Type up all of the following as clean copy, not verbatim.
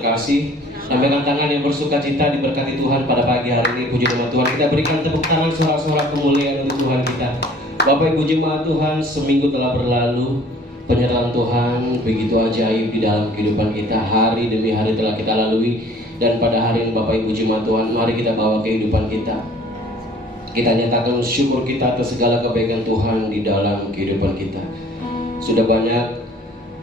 Terima kasih. Lambaikan tangan yang bersuka cita diberkati Tuhan pada pagi hari ini. Puji nama Tuhan. Kita berikan tepuk tangan sorak-sorak kemuliaan untuk Tuhan kita. Bapak Ibu jemaat Tuhan, seminggu telah berlalu. Penyertaan Tuhan begitu ajaib di dalam kehidupan kita. Hari demi hari telah kita lalui. Dan pada hari ini Bapak Ibu jemaat Tuhan, mari kita bawa kehidupan kita. Kita nyatakan syukur kita atas segala kebaikan Tuhan di dalam kehidupan kita. Sudah banyak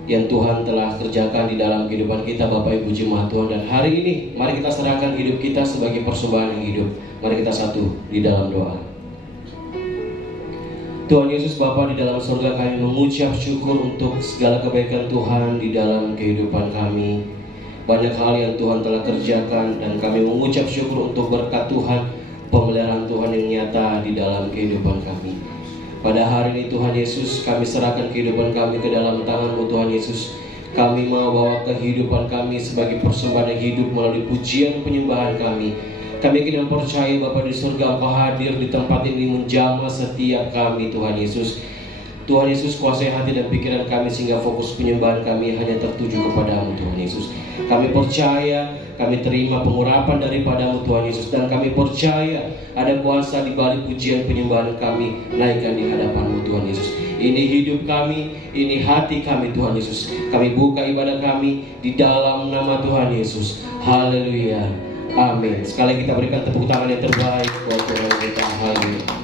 yang Tuhan telah kerjakan di dalam kehidupan kita Bapak Ibu jemaat Tuhan. Dan hari ini mari kita serahkan hidup kita sebagai persembahan yang hidup. Mari kita satu di dalam doa. Tuhan Yesus Bapa di dalam surga, kami mengucap syukur untuk segala kebaikan Tuhan di dalam kehidupan kami. Banyak hal yang Tuhan telah kerjakan dan kami mengucap syukur untuk berkat Tuhan, pemeliharaan Tuhan yang nyata di dalam kehidupan kami. Pada hari ini Tuhan Yesus, kami serahkan kehidupan kami ke dalam tangan-Mu Tuhan Yesus. Kami mau bawa kehidupan kami sebagai persembahan yang hidup melalui pujian penyembahan kami. Kami yakin dan percaya Bapa di surga, Engkau hadir di tempat ini menjamah setiap kami Tuhan Yesus. Tuhan Yesus, kuasai hati dan pikiran kami sehingga fokus penyembahan kami hanya tertuju kepadamu Tuhan Yesus. Kami percaya, kami terima pengurapan daripadamu Tuhan Yesus. Dan kami percaya ada kuasa di balik pujian penyembahan kami. Naikkan di hadapanmu Tuhan Yesus. Ini hidup kami, ini hati kami Tuhan Yesus. Kami buka ibadah kami di dalam nama Tuhan Yesus. Haleluya, amin. Sekali kita berikan tepuk tangan yang terbaik buat Tuhan kita. Haleluya.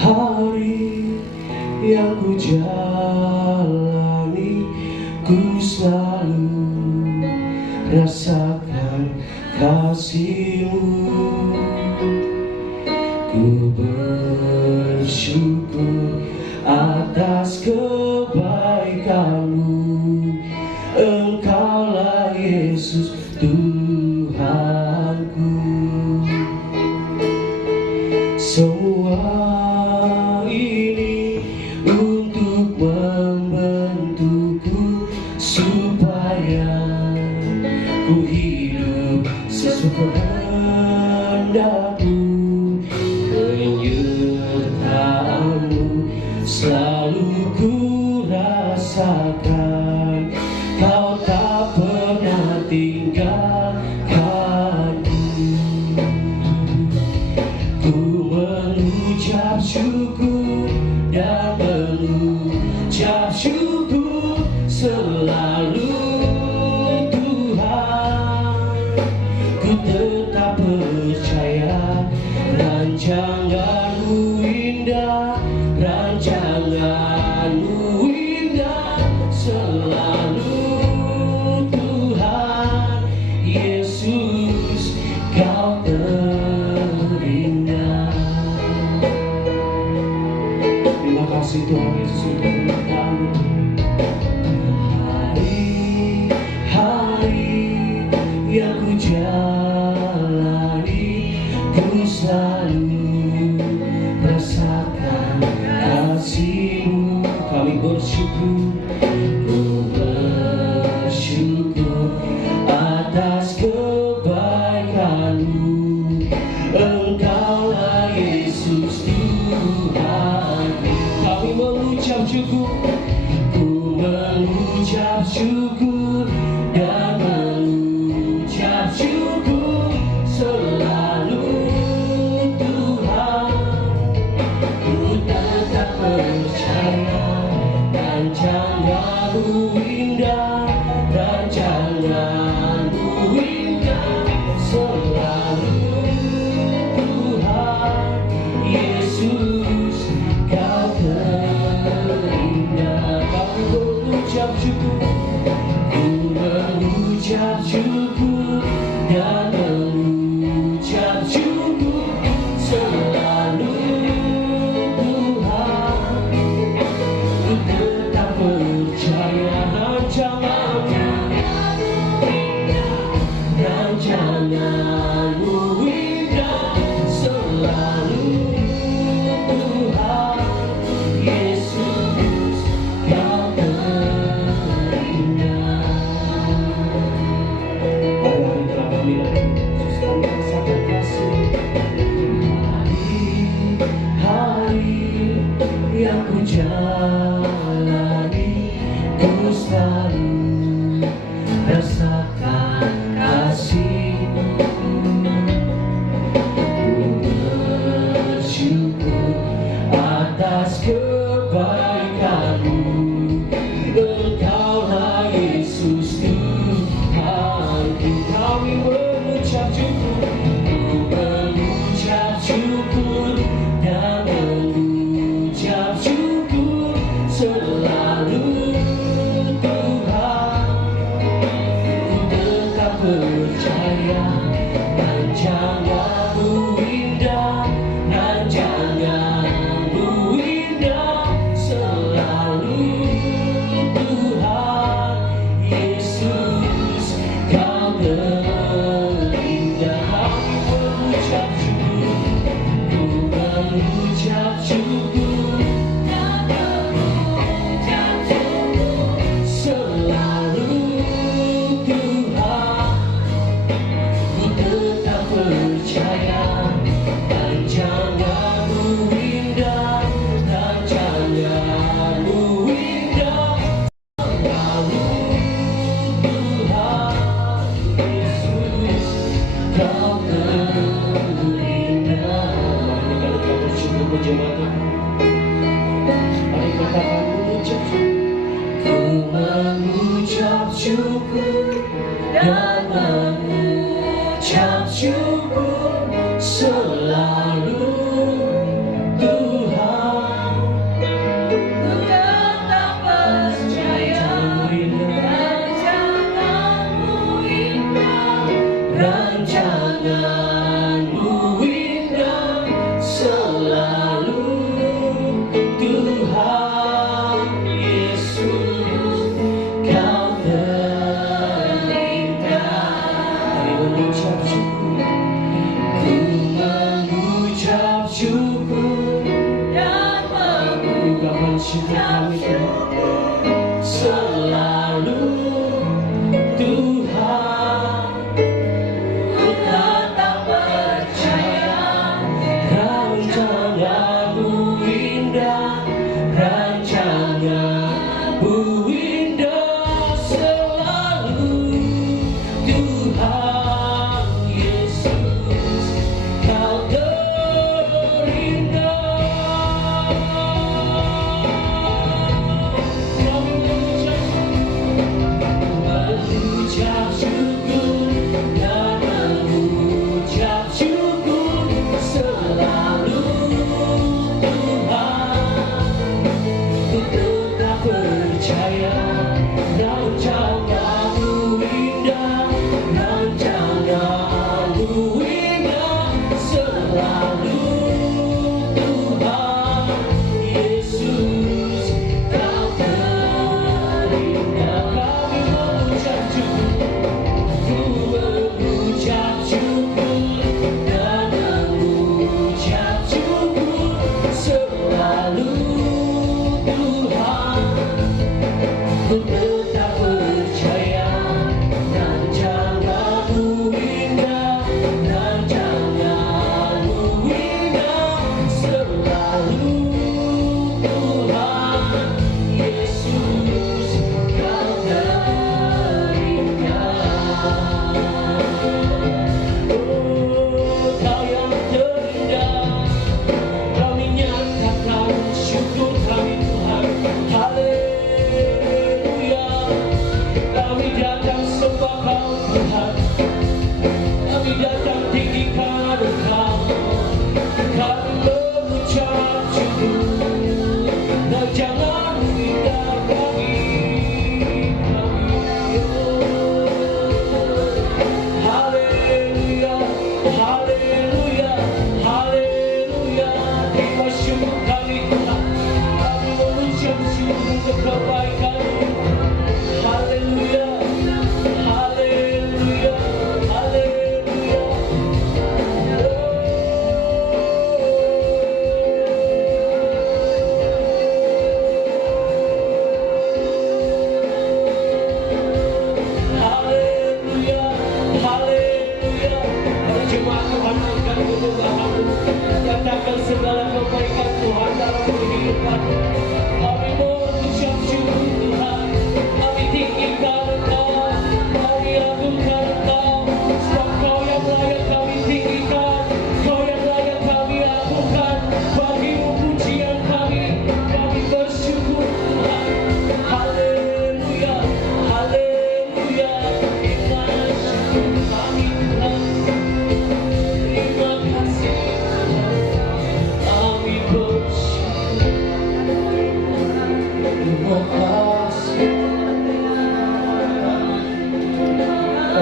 Hari yang ku jalani, ku selalu rasakan kasih-Mu. Ku bersyukur atas kebaikan-Mu. Engkaulah Yesus Tuhanku. Semua ini untuk membentukku supaya ku hidup sesuai kehendak-Mu. Penyertaan-Mu selalu ku rasakan. Kau tak pernah tinggalkanku. Ku mengucap syukur dan mengucap syukur selalu Tuhan. Ku tetap percaya rancangan-Mu indah, rancangan-Mu indah selalu Tuhan. Yesus, Kau terindah. Terima kasih Tuhan Yesus untuk berkat-Mu. Hari-hari yang ku jalani, ku selalu rasakan kasih-Mu. Kami bersyukur, ku bersyukur atas kebaikan-Mu. Engkaulah Yesus Tuhan. Kami mengucap syukur, ku mengucap syukur dan mengucap syukur selalu Tuhan. Ku tetap percaya rancangan-Mu indah, rancangan-Mu indah selalu Tuhan. Yesus, Kau terindah. Kami mengucap syukur, ku mengucap syukur dan mengucap syukur selalu Tuhan. Ku tetap percaya rancangan-Mu indah selalu Tuhan. Yesus, Kau percaya. Rancanganmu indah, rancanganmu indah selalu Tuhan Yesus, kau terindah. Ku mengucap syukur selalu Tuhan, ku tetap percaya. Rancanganmu indah, rancanganmu indah selalu Tuhan Yesus, kau terindah. Mari kalau kita bersyukur berjemaat, mari katakan mengucap syukur. Ku mengucap syukur dan mengucap syukur selalu Tuhan, ku tetap percaya. Rancanganmu indah, rancanganmu indah selalu Tuhan Yesus, kau terindah.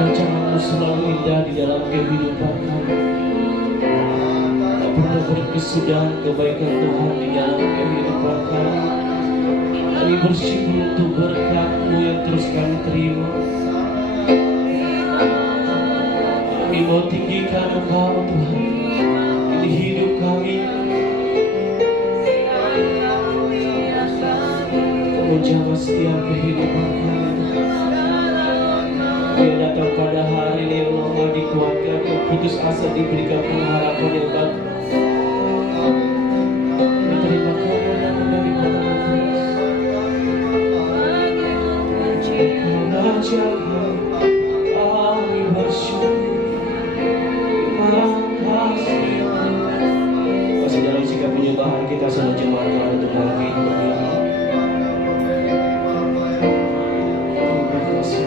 Rancangan-Mu selalu indah di dalam kehidupan kami. Tak pernah berkesudahan kebaikan Tuhan di dalam kehidupan kami. Kami bersyukur untuk berkat-Mu yang terus kami terima. Kami mau tinggikan Engkau Tuhan. Ini hidup kami. Kamu jaga setiap kehidupan kami. Yang datang pada hari ini yang lemah dikuatkan, yang putus asa diberikan pengharapan yang baru. Terima kemenangan daripada Tuhan. Kau jaga, kami bersyukur. Terima kasih. Masih dalam sikap penyembahan kita sedang jemaatkan untuk bangkit bernyanyi. Terima kasih.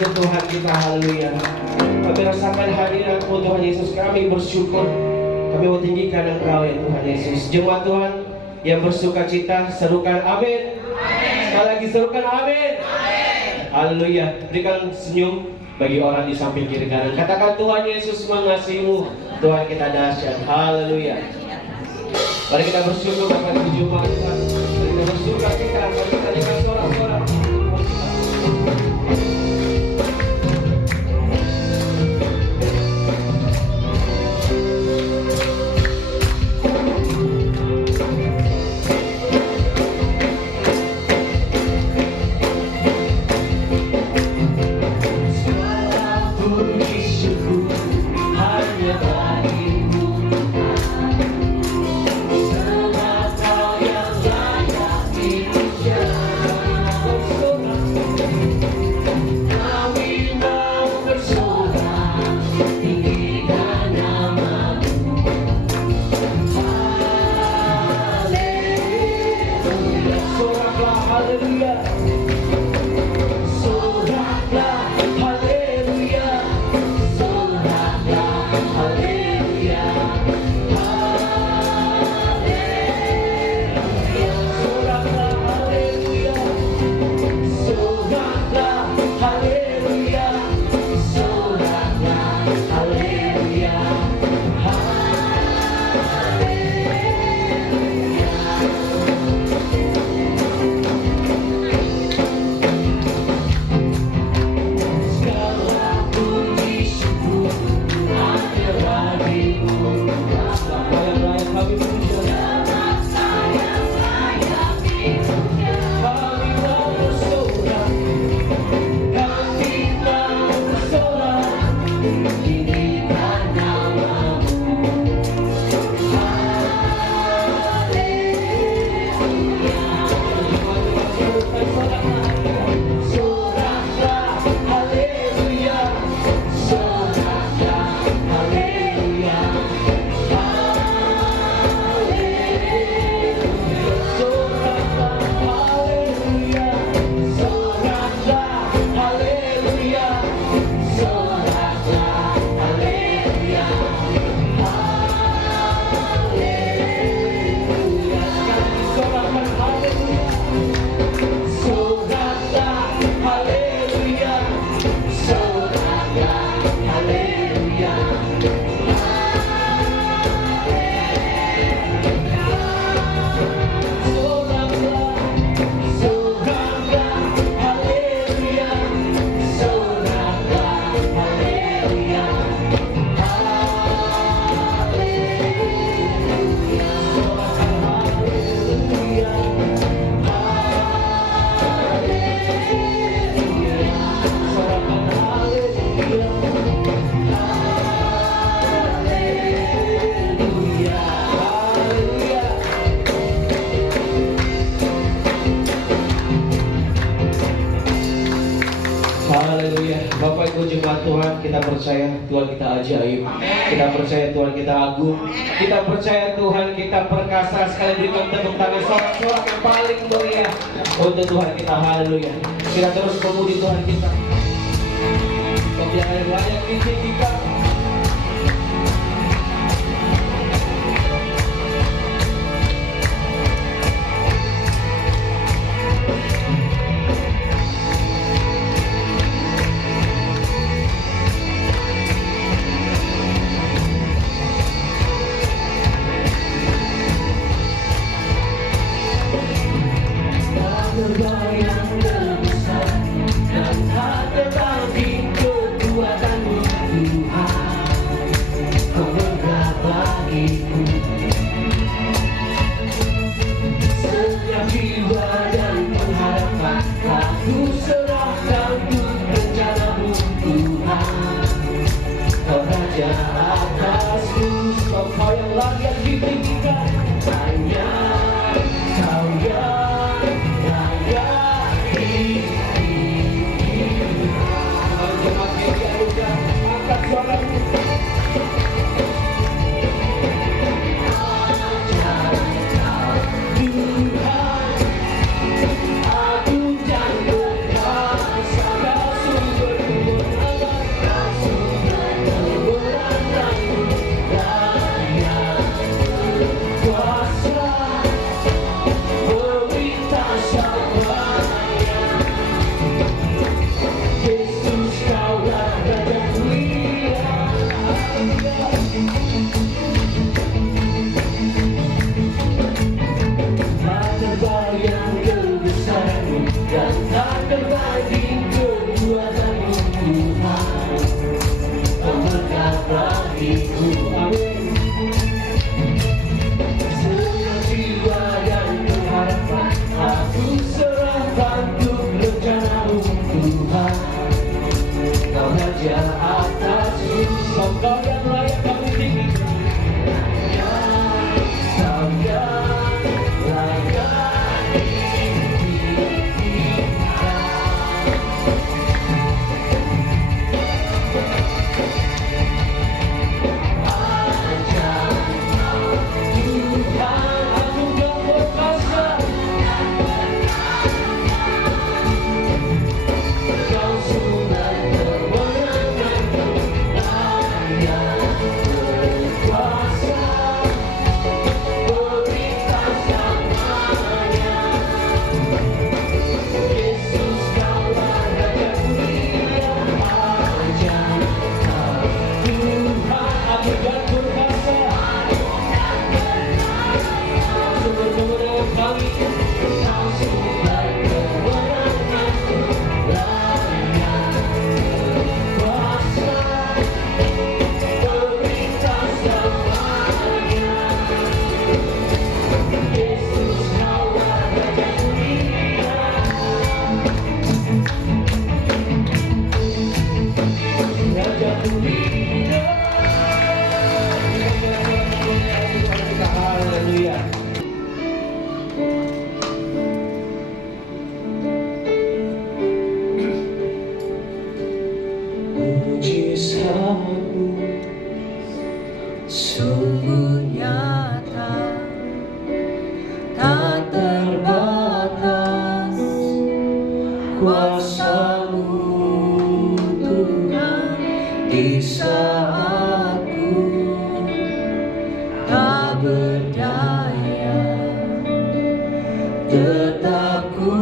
untuk Tuhan kita, haleluya. Kami rasakan hadirat-Mu Tuhan Yesus, kami bersyukur, kami mentinggikan Engkau ya Tuhan Yesus. Jemaat Tuhan yang bersuka cita, serukan amin. Sekali lagi serukan amin. Haleluya. Berikan senyum bagi orang di samping kiri kanan. Katakan, Tuhan Yesus mengasihimu. Tuhan kita dahsyat. Haleluya. Mari kita bersyukur Bapak Ibu Jemaat Tuhan. Mari kita bersyukur kita. Mari kita dengan sorak-sorak. Bapak Ibu jemaat Tuhan, kita percaya Tuhan kita ajaib. Kita percaya Tuhan kita agung. Kita percaya Tuhan kita perkasa. Sekali berikan tepuk tangan sorak-sorak yang paling meriah untuk Tuhan kita. Haleluya. Kita terus memuji Tuhan kita. Kemuliaan layak ditinggikan. Terbayang dan besar dan tak terbagi kekuatanmu Tuhan. kuasa-Mu Tuhan, di saat ku tak berdaya, tetap ku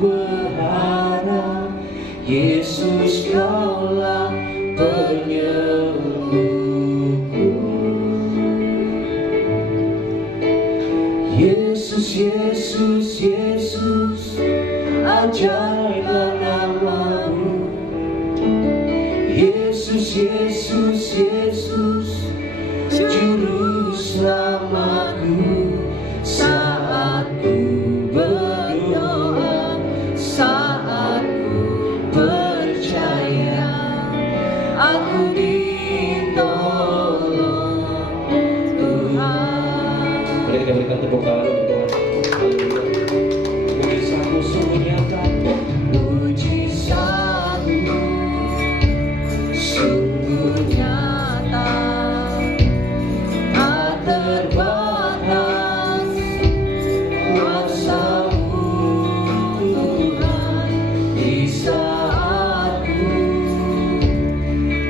berharap Yesus Kaulah penyembuhku. Yesus, Yesus, Yesus, ajaiblah nama-Mu. Yesus, Yesus, Yesus, Juru Selamatku. Saat ku berdoa, saat ku percaya, aku ditolong Tuhan. Mari kita berikan tepuk tangan untuk Tuhan. Mujizat-Mu sungguh nyata, mujizat-Mu sungguh nyata, tak terbatas kuasa-Mu Tuhan, di saat ku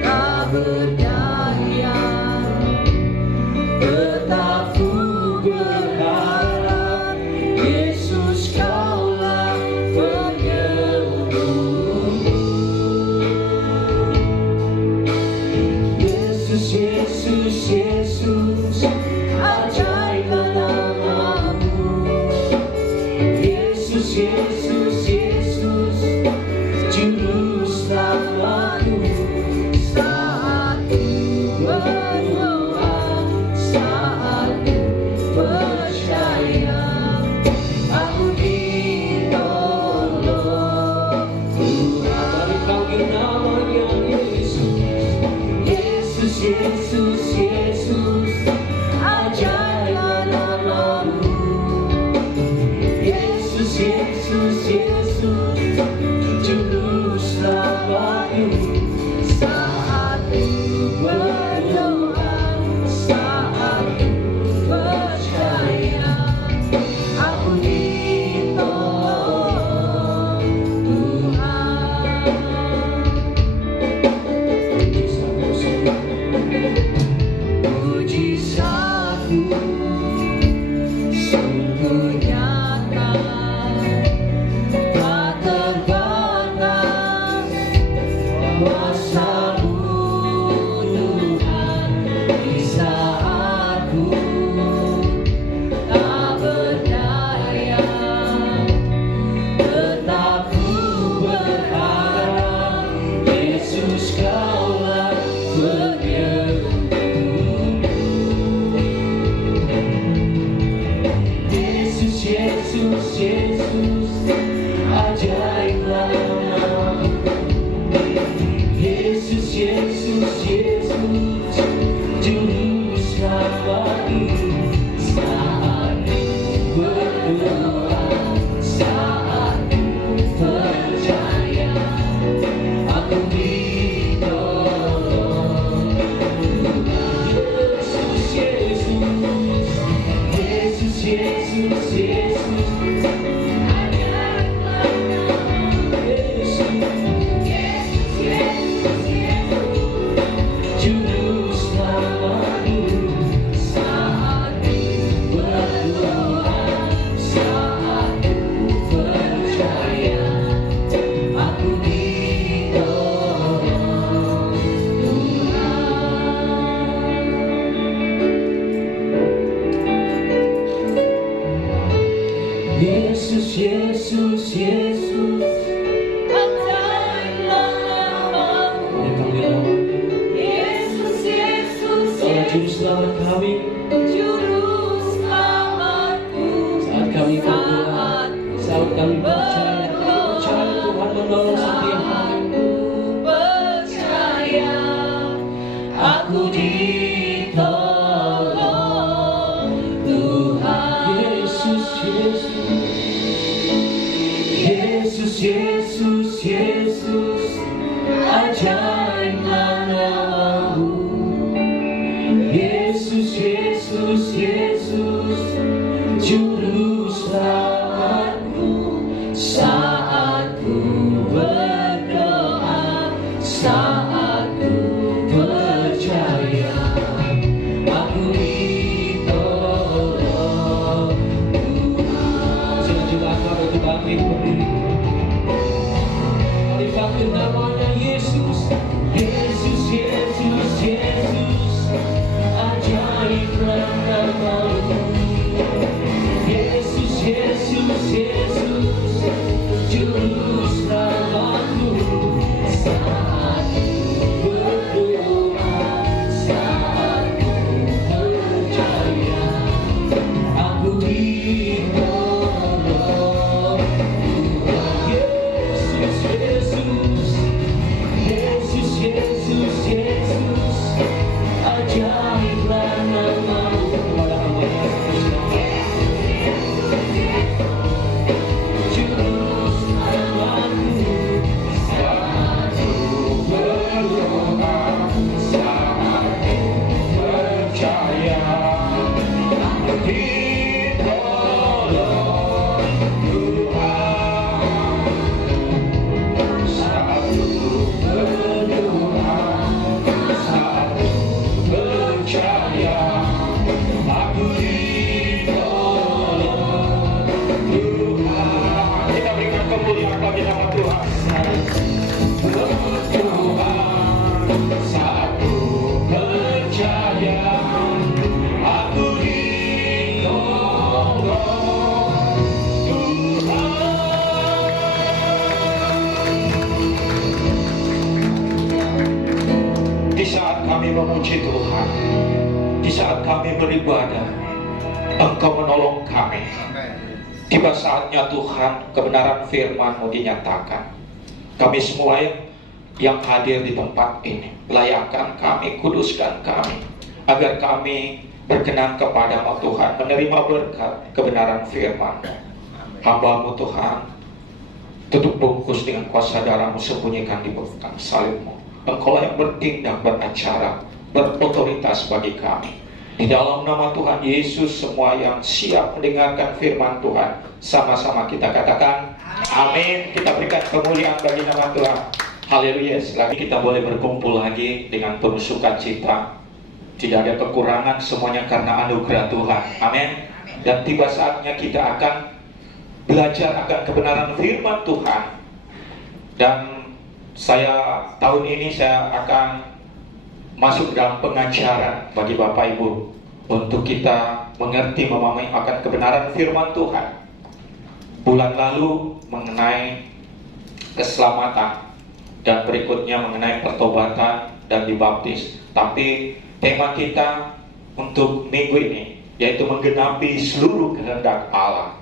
tak berdaya, tetap ku berharap Yesus Kaulah penyembuhku. Yesus, Yesus, Yesus, ajaiblah nama-Mu. Yesus, Yesus, Yesus, Juru Selamatku. Saat ku berdoa, saat ku percaya, aku ditolong Tuhan. Mari panggil namanya Yesus. Yesus, Yesus, Yesus, ajaiblah nama-Mu. Yesus, Yesus, Yesus, Juru Selamatku. Saat ku berdoa, saat ku percaya, aku ditolong Tuhan. Mujizat-Mu sungguh nyata, tak terbatas kuasa-Mu Tuhan, di saat ku tak berdaya, tetap ku berharap Yesus Kaulah penyembuhku. Yesus, Yesus, Yesus, ajaiblah nama-Mu. Yesus, Yesus, Yesus, Juru Selamatku. Saat ku berdoa, saat ku percaya, aku ditolong Tuhan. Yesus, Yesus, Yesus, Yesus, Yesus, ajaiblah nama-Mu. Yesus, Yesus, Yesus, Juru Selamatku. Saat ku berdoa, saat ku percaya, aku ditolong Tuhan. Yesus, Yesus, Yesus, ajaiblah nama-Mu. Mari panggil namanya. Yesus, Yesus, Kaulah Juru Selamat kami. Juru Selamatku. Saat kami berdoa, saat kami percaya, Tuhan menolong setiap kami. Aku percaya, aku ditolong Tuhan. Yesus, Yesus, Yesus, Yesus, Yesus, ajaiblah nama-Mu. Yesus, Yesus, Yesus, Juru Selamatku. Saat ku bangkit berdiri. Mari bangkit namanya Yesus. Yesus, Yesus, Yesus, ajaiblah namamu. Yesus, Yesus, Yesus, juru selamatku. Saat ku berdoa, saat ku percaya, aku ditolong Tuhan. Yesus, Yesus, Yesus, Yesus, Yesus, ajaiblah namamu. Kepada Allah Yesus, juru selamatku. Saat ku berdoa, saat ku percaya, aku ditolong Tuhan. Saat ku berdoa, saat ku percaya, aku ditolong Tuhan. Kita berikan kemuliaan bagi nama Tuhan. Berdoa, saat ku percaya, aku ditolong Tuhan. Di saat kami memuji Tuhan, di saat kami beribadah, Engkau menolong kami. Tiba saatnya Tuhan, kebenaran firman-Mu dinyatakan. Kami semua yang hadir di tempat ini, layakan kami, kuduskan kami, agar kami berkenan kepada-Mu Tuhan, menerima berkat kebenaran firman-Mu. Hamba-Mu Tuhan, tutup bungkus dengan kuasa darah-Mu, sembunyikan di belakang salib-Mu. Engkaulah yang bertindak, beracara, berotoritas bagi kami. Di dalam nama Tuhan Yesus, semua yang siap mendengarkan firman Tuhan, sama-sama kita katakan amin. Kita berikan kemuliaan bagi nama Tuhan. Haleluya. Selagi kita boleh berkumpul lagi dengan penuh sukacita, tidak ada kekurangan, semuanya karena anugerah Tuhan. Amin. Dan tiba saatnya kita akan belajar akan kebenaran firman Tuhan. Dan tahun ini saya akan masuk dalam pengajaran bagi Bapak Ibu untuk kita mengerti, memahami akan kebenaran firman Tuhan. Bulan lalu mengenai keselamatan dan berikutnya mengenai pertobatan dan dibaptis. Tapi tema kita untuk minggu ini yaitu menggenapi seluruh kehendak Allah.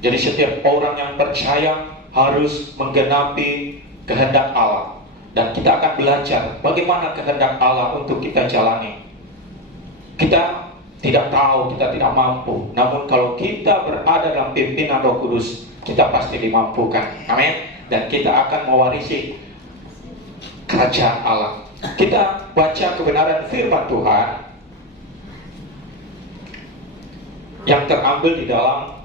Jadi setiap orang yang percaya harus menggenapi kehendak Allah. Dan kita akan belajar bagaimana kehendak Allah untuk kita jalani. Kita tidak tahu, kita tidak mampu. Namun kalau kita berada dalam pimpinan Roh Kudus, kita pasti dimampukan. Amin. Dan kita akan mewarisi kerajaan Allah. Kita baca kebenaran firman Tuhan yang terambil di dalam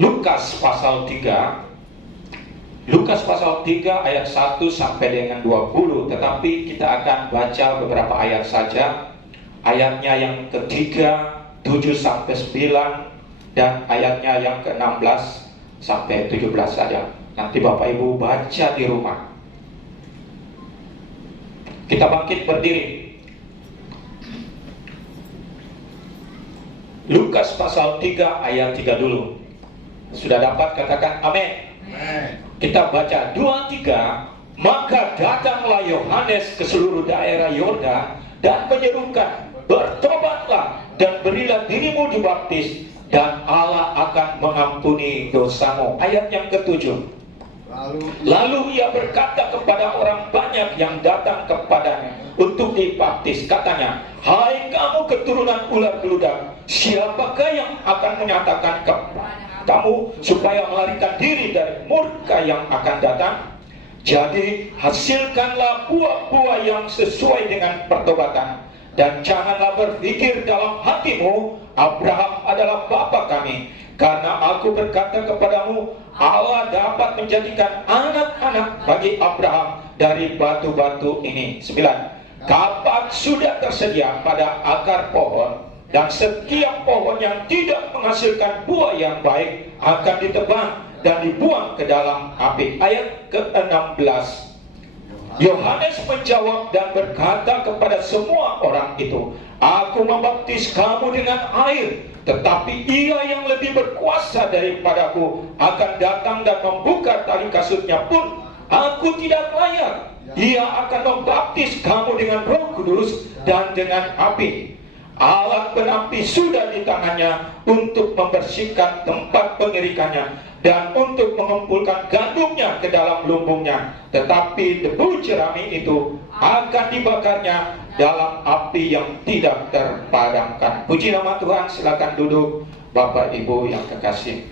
Lukas pasal 3. Lukas pasal 3 ayat 1 sampai dengan 20. Tetapi kita akan baca beberapa ayat saja. Ayatnya yang ketiga 7 sampai 9 dan ayatnya yang ke-16 sampai 17 saja. Nanti Bapak Ibu baca di rumah. Kita bangkit berdiri. Lukas pasal 3 ayat 3 dulu. Sudah dapat katakan amin. Kita baca 2-3. Maka datanglah Yohanes ke seluruh daerah Yordan dan menyerukan, bertobatlah dan berilah dirimu dibaptis, dan Allah akan mengampuni dosamu. Ayat yang ke-7. Lalu ia berkata kepada orang banyak yang datang kepadanya untuk dibaptis, katanya, hai kamu keturunan ular beludak, siapakah yang akan menyatakan kamu supaya melarikan diri dari murka yang akan datang? Jadi hasilkanlah buah-buah yang sesuai dengan pertobatan, dan janganlah berpikir dalam hatimu, Abraham adalah bapa kami, karena aku berkata kepadamu, Allah dapat menjadikan anak-anak bagi Abraham dari batu-batu ini. 9. Kapak sudah tersedia pada akar pohon, dan setiap pohon yang tidak menghasilkan buah yang baik akan ditebang dan dibuang ke dalam api. Ayat ke-16. Yohanes menjawab dan berkata kepada semua orang itu, "Aku membaptis kamu dengan air, tetapi Ia yang lebih berkuasa daripadaku akan datang dan membuka tali kasutnya pun aku tidak layak. Ia akan membaptis kamu dengan Roh Kudus dan dengan api. Alat penapi sudah di tangannya untuk membersihkan tempat pengirikannya dan untuk mengumpulkan gandumnya ke dalam lumbungnya. Tetapi debu jerami itu akan dibakarnya dalam api yang tidak terpadamkan." Puji nama Tuhan. Silakan duduk Bapak Ibu yang kekasih.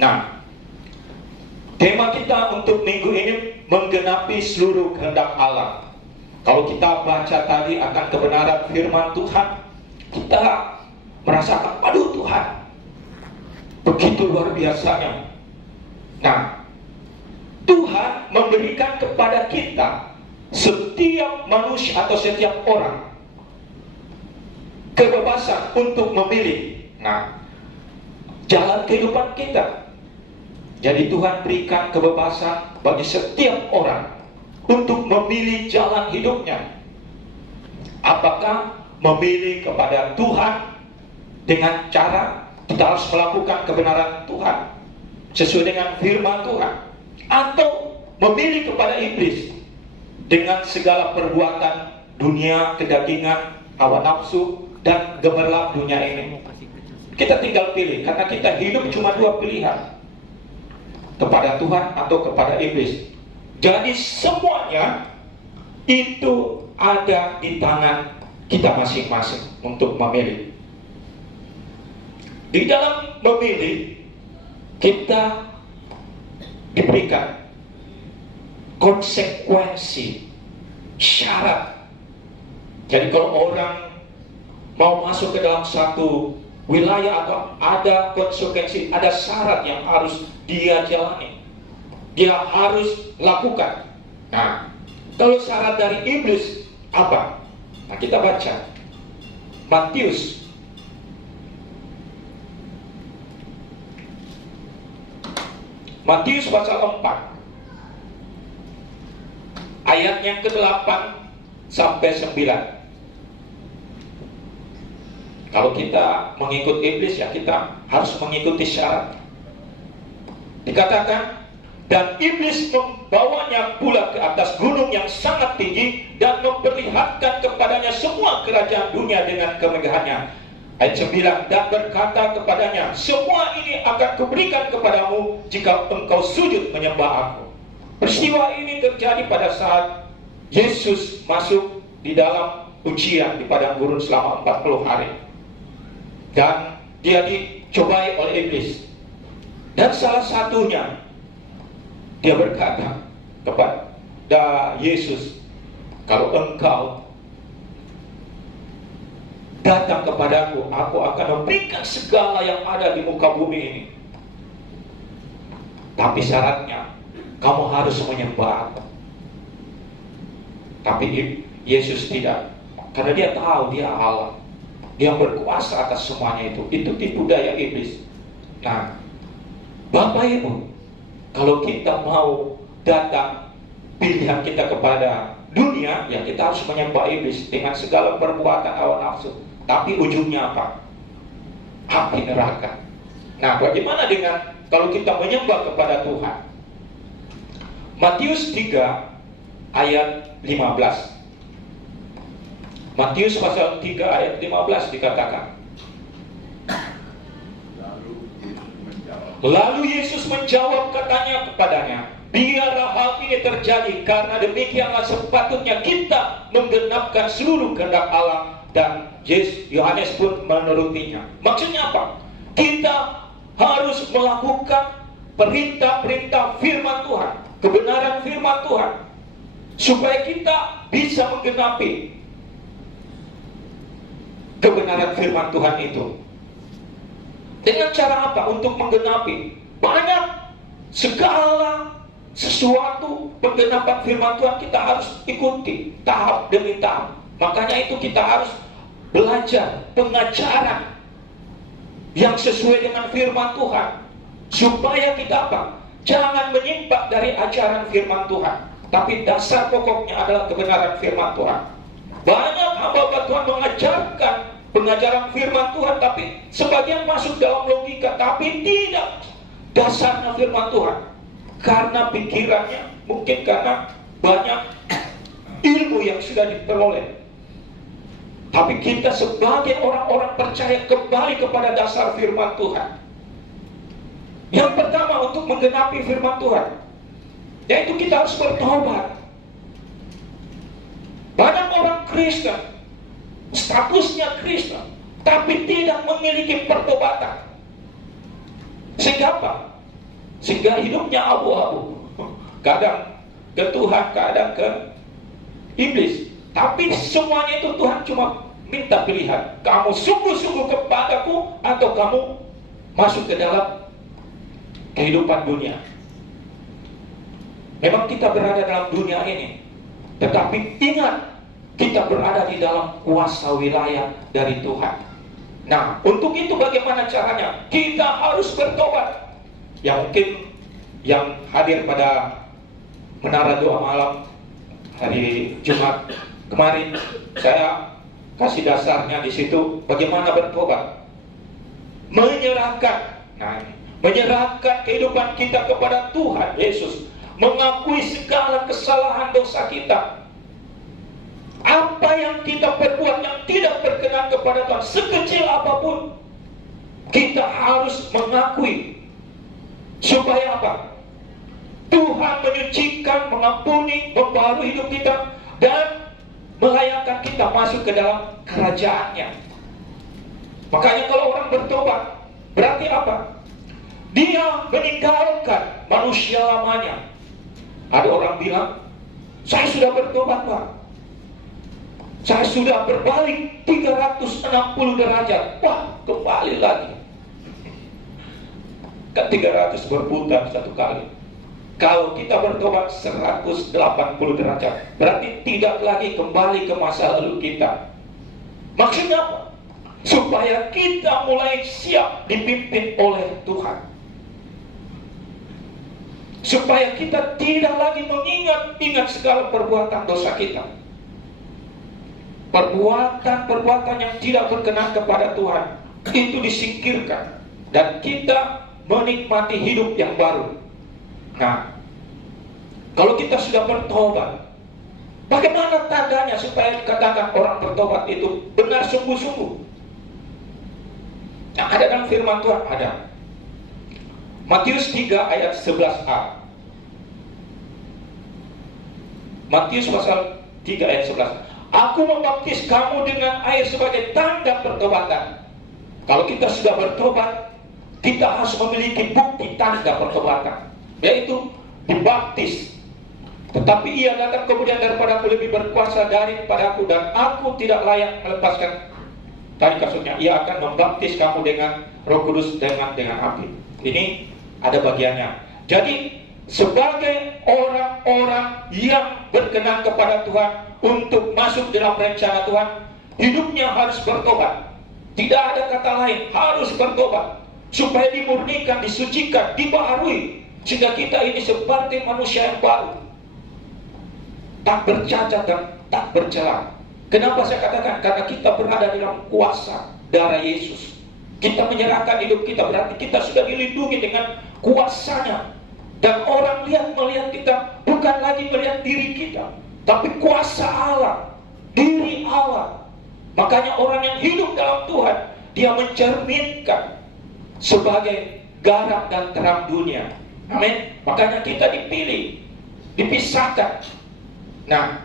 Nah, tema kita untuk minggu ini menggenapi seluruh kehendak Allah. Kalau kita baca tadi akan kebenaran firman Tuhan, kita merasakan, aduh Tuhan, begitu luar biasanya. Nah, Tuhan memberikan kepada kita, setiap manusia atau setiap orang, kebebasan untuk memilih. Nah, jalan kehidupan kita. Jadi Tuhan berikan kebebasan bagi setiap orang untuk memilih jalan hidupnya. Apakah memilih kepada Tuhan dengan cara kita harus melakukan kebenaran Tuhan sesuai dengan firman Tuhan, atau memilih kepada iblis dengan segala perbuatan dunia, kedagingan, hawa nafsu, dan gemerlap dunia ini. Kita tinggal pilih, karena kita hidup cuma dua pilihan, kepada Tuhan atau kepada iblis. Jadi semuanya itu ada di tangan kita masing-masing untuk memilih. Di dalam memilih, kita diberikan konsekuensi, syarat. Jadi kalau orang mau masuk ke dalam satu wilayah atau ada konsekuensi, ada syarat yang harus dia jalani, dia harus lakukan. Nah, kalau syarat dari iblis apa? Nah, kita baca Matius pasal 4 ayat yang ke-8 sampai 9. Kalau kita mengikut iblis, ya kita harus mengikuti syarat. Dikatakan, dan iblis membawanya pula ke atas gunung yang sangat tinggi dan memperlihatkan kepadanya semua kerajaan dunia dengan kemegahannya. Ayat 9, dan berkata kepadanya, "Semua ini akan kuberikan kepadamu jika engkau sujud menyembah aku." Peristiwa ini terjadi pada saat Yesus masuk di dalam ujian di padang gurun selama 40 hari. Dan dia dicobai oleh iblis. Dan salah satunya, dia berkata kepada Yesus, "Kalau engkau datang kepadaku, aku akan memberikan segala yang ada di muka bumi ini. Tapi syaratnya, kamu harus menyembah aku." Tapi Yesus tidak, karena dia tahu dia Allah, dia berkuasa atas semuanya itu. Itu tipu daya iblis. Nah, Bapak Ibu, kalau kita mau datang pilihan kita kepada dunia, ya kita harus menyembah iblis dengan segala perbuatan hawa nafsu. Tapi ujungnya apa? Api neraka. Nah, bagaimana dengan kalau kita menyembah kepada Tuhan? Matius 3 ayat 15. Matius pasal 3 ayat 15 dikatakan, lalu Yesus menjawab katanya kepadanya, "Biarlah hal ini terjadi, karena demikianlah sepatutnya kita menggenapkan seluruh kehendak Allah." Dan Yohanes pun menurutinya. Maksudnya apa? Kita harus melakukan perintah-perintah firman Tuhan, kebenaran firman Tuhan, supaya kita bisa menggenapi kebenaran firman Tuhan itu. Dengan cara apa untuk menggenapi? Banyak, segala sesuatu penggenapan firman Tuhan kita harus ikuti tahap demi tahap. Makanya itu kita harus belajar pengajaran yang sesuai dengan firman Tuhan. Supaya kita apa? Jangan menyimpang dari ajaran firman Tuhan. Tapi dasar pokoknya adalah kebenaran firman Tuhan. Banyak hamba Tuhan mengajarkan pengajaran firman Tuhan, tapi sebagian masuk dalam logika, tapi tidak dasarnya firman Tuhan. Karena pikirannya, mungkin karena banyak ilmu yang sudah diperoleh. Tapi kita sebagai orang-orang percaya kembali kepada dasar firman Tuhan. Yang pertama untuk menggenapi firman Tuhan, yaitu kita harus bertobat. Banyak orang Kristen, statusnya Kristen, tapi tidak memiliki pertobatan. Sehingga apa? Sehingga hidupnya abu-abu. Kadang ke Tuhan, kadang ke iblis. Tapi semuanya itu Tuhan cuma minta pilihan. Kamu sungguh-sungguh kepadaku atau kamu masuk ke dalam kehidupan dunia. Memang kita berada dalam dunia ini, tetapi ingat, kita berada di dalam kuasa wilayah dari Tuhan. Nah, untuk itu bagaimana caranya? Kita harus bertobat. Ya mungkin yang hadir pada Menara Doa Malam hari Jumat kemarin, saya kasih dasarnya di situ bagaimana bertobat. Menyerahkan, menyerahkan kehidupan kita kepada Tuhan Yesus, mengakui segala kesalahan dosa kita. Apa yang kita perbuat yang tidak berkenan kepada Tuhan, sekecil apapun, kita harus mengakui. Supaya apa? Tuhan menyucikan, mengampuni, membaharui hidup kita, dan melayakkan kita masuk ke dalam kerajaannya. Makanya kalau orang bertobat, berarti apa? Dia meninggalkan manusia lamanya. Ada orang bilang, saya sudah bertobat Pak, saya sudah berbalik 360 derajat. Wah, kembali lagi. Kan 300 berputar satu kali. Kalau kita bertobat 180 derajat, berarti tidak lagi kembali ke masa lalu kita. Maksudnya apa? Supaya kita mulai siap dipimpin oleh Tuhan. Supaya kita tidak lagi mengingat segala perbuatan dosa kita. Perbuatan-perbuatan yang tidak berkenan kepada Tuhan itu disingkirkan, dan kita menikmati hidup yang baru. Nah, kalau kita sudah bertobat, bagaimana tandanya supaya dikatakan orang bertobat itu benar sungguh-sungguh? Nah, ada dalam firman Tuhan, ada Matius 3 ayat 11a. Matius pasal 3 ayat 11. Aku membaptis kamu dengan air sebagai tanda pertobatan. Kalau kita sudah bertobat, kita harus memiliki bukti tanda pertobatan, yaitu dibaptis. Tetapi ia datang kemudian daripada aku lebih berkuasa daripada aku, dan aku tidak layak melepaskan tali kasutnya. Ia akan membaptis kamu dengan Roh Kudus dengan api. Ini ada bagiannya. Jadi sebagai orang-orang yang berkenan kepada Tuhan untuk masuk dalam rencana Tuhan, hidupnya harus bertobat. Tidak ada kata lain, harus bertobat. Supaya dimurnikan, disucikan, dibaharui, sehingga kita ini seperti manusia yang baru, tak bercacat dan tak bercela. Kenapa saya katakan? Karena kita berada dalam kuasa darah Yesus. Kita menyerahkan hidup kita, berarti kita sudah dilindungi dengan kuasanya. Dan orang melihat kita bukan lagi melihat diri kita, tapi kuasa Allah, diri Allah. Makanya orang yang hidup dalam Tuhan, dia mencerminkan sebagai garam dan terang dunia. Amin. Makanya kita dipilih, dipisahkan. Nah,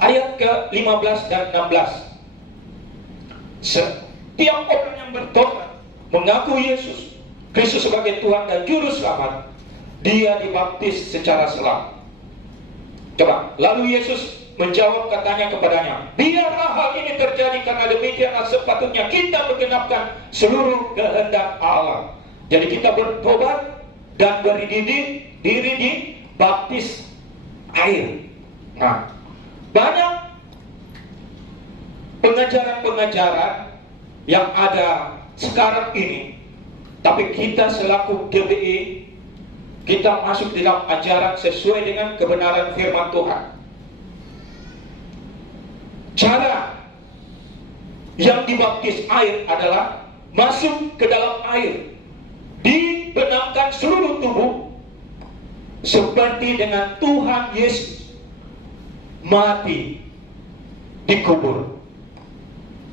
ayat ke-15 dan 16. Setiap orang yang bertobat, mengaku Yesus Kristus sebagai Tuhan dan Juru Selamat, dia dibaptis secara selam. Coba, lalu Yesus menjawab, katanya kepadanya, biarlah hal ini terjadi, karena demikianlah sepatutnya kita menggenapkan seluruh kehendak Allah. Jadi kita bertobat dan diri dibaptis air. Nah, banyak pengajaran-pengajaran yang ada sekarang ini. Tapi kita selaku GBI, kita masuk dalam ajaran sesuai dengan kebenaran firman Tuhan. Cara yang dibaptis air adalah masuk ke dalam air, dibenamkan seluruh tubuh, seperti dengan Tuhan Yesus mati, dikubur.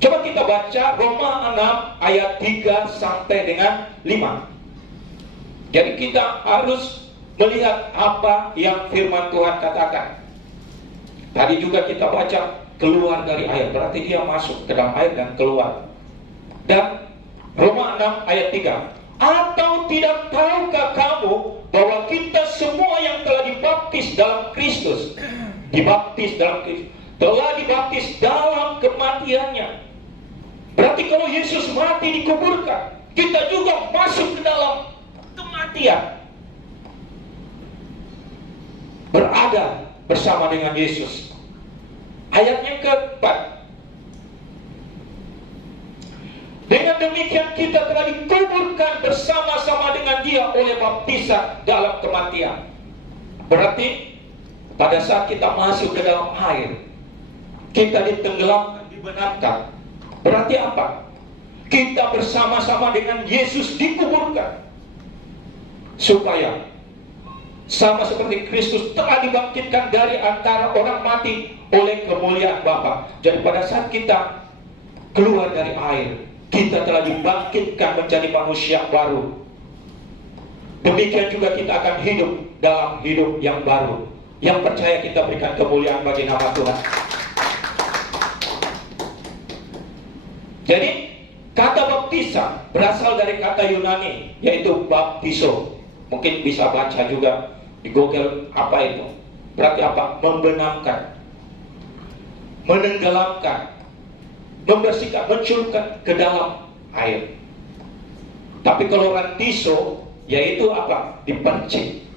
Coba kita baca Roma 6 ayat 3 sampai dengan 5. Jadi kita harus melihat apa yang firman Tuhan katakan. Tadi juga kita baca keluar dari air, berarti dia masuk ke dalam air dan keluar. Dan Roma 6 ayat 3. Atau tidak tahukah kamu bahwa kita semua yang telah dibaptis dalam Kristus, telah dibaptis dalam kematiannya. Berarti kalau Yesus mati dikuburkan, kita juga masuk ke dalam kematian, berada bersama dengan Yesus. Ayat yang keempat, dengan demikian kita telah dikuburkan bersama-sama dengan Dia oleh baptisan dalam kematian. Berarti pada saat kita masuk ke dalam air, kita ditenggelamkan, dibenamkan. Berarti apa? Kita bersama-sama dengan Yesus dikuburkan, supaya sama seperti Kristus telah dibangkitkan dari antara orang mati oleh kemuliaan Bapa. Jadi pada saat kita keluar dari air, kita telah dibangkitkan menjadi manusia baru. Demikian juga kita akan hidup dalam hidup yang baru. Yang percaya kita berikan kemuliaan bagi nama Tuhan. Jadi kata baptisan berasal dari kata Yunani, yaitu baptizo. Mungkin bisa baca juga di Google apa itu. Berarti apa? Membenamkan, menenggelamkan, membersihkan, menculupkan ke dalam air. Tapi kalau rantiso, yaitu apa? Dipercik.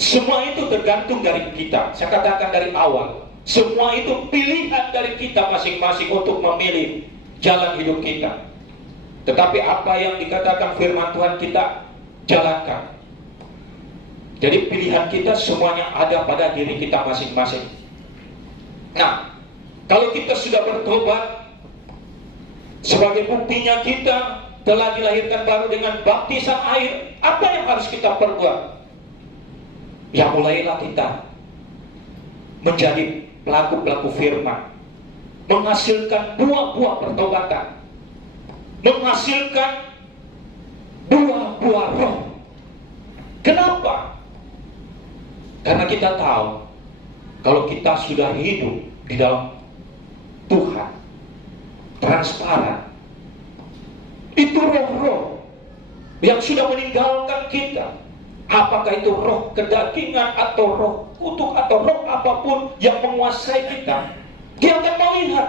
Semua itu tergantung dari kita. Saya katakan dari awal, semua itu pilihan dari kita masing-masing untuk memilih jalan hidup kita. Tetapi apa yang dikatakan firman Tuhan kita jalankan. Jadi pilihan kita semuanya ada pada diri kita masing-masing. Nah, kalau kita sudah bertobat, sebagai buktinya kita telah dilahirkan baru dengan baptisan air, apa yang harus kita perbuat? Ya, mulailah kita menjadi pelaku-pelaku firman, menghasilkan buah-buah pertobatan, menghasilkan buah-buah roh. Kenapa? Karena kita tahu kalau kita sudah hidup di dalam Tuhan, transparan, itu roh-roh yang sudah meninggalkan kita, apakah itu roh kedagingan atau roh kutuk atau roh apapun yang menguasai kita, dia akan melihat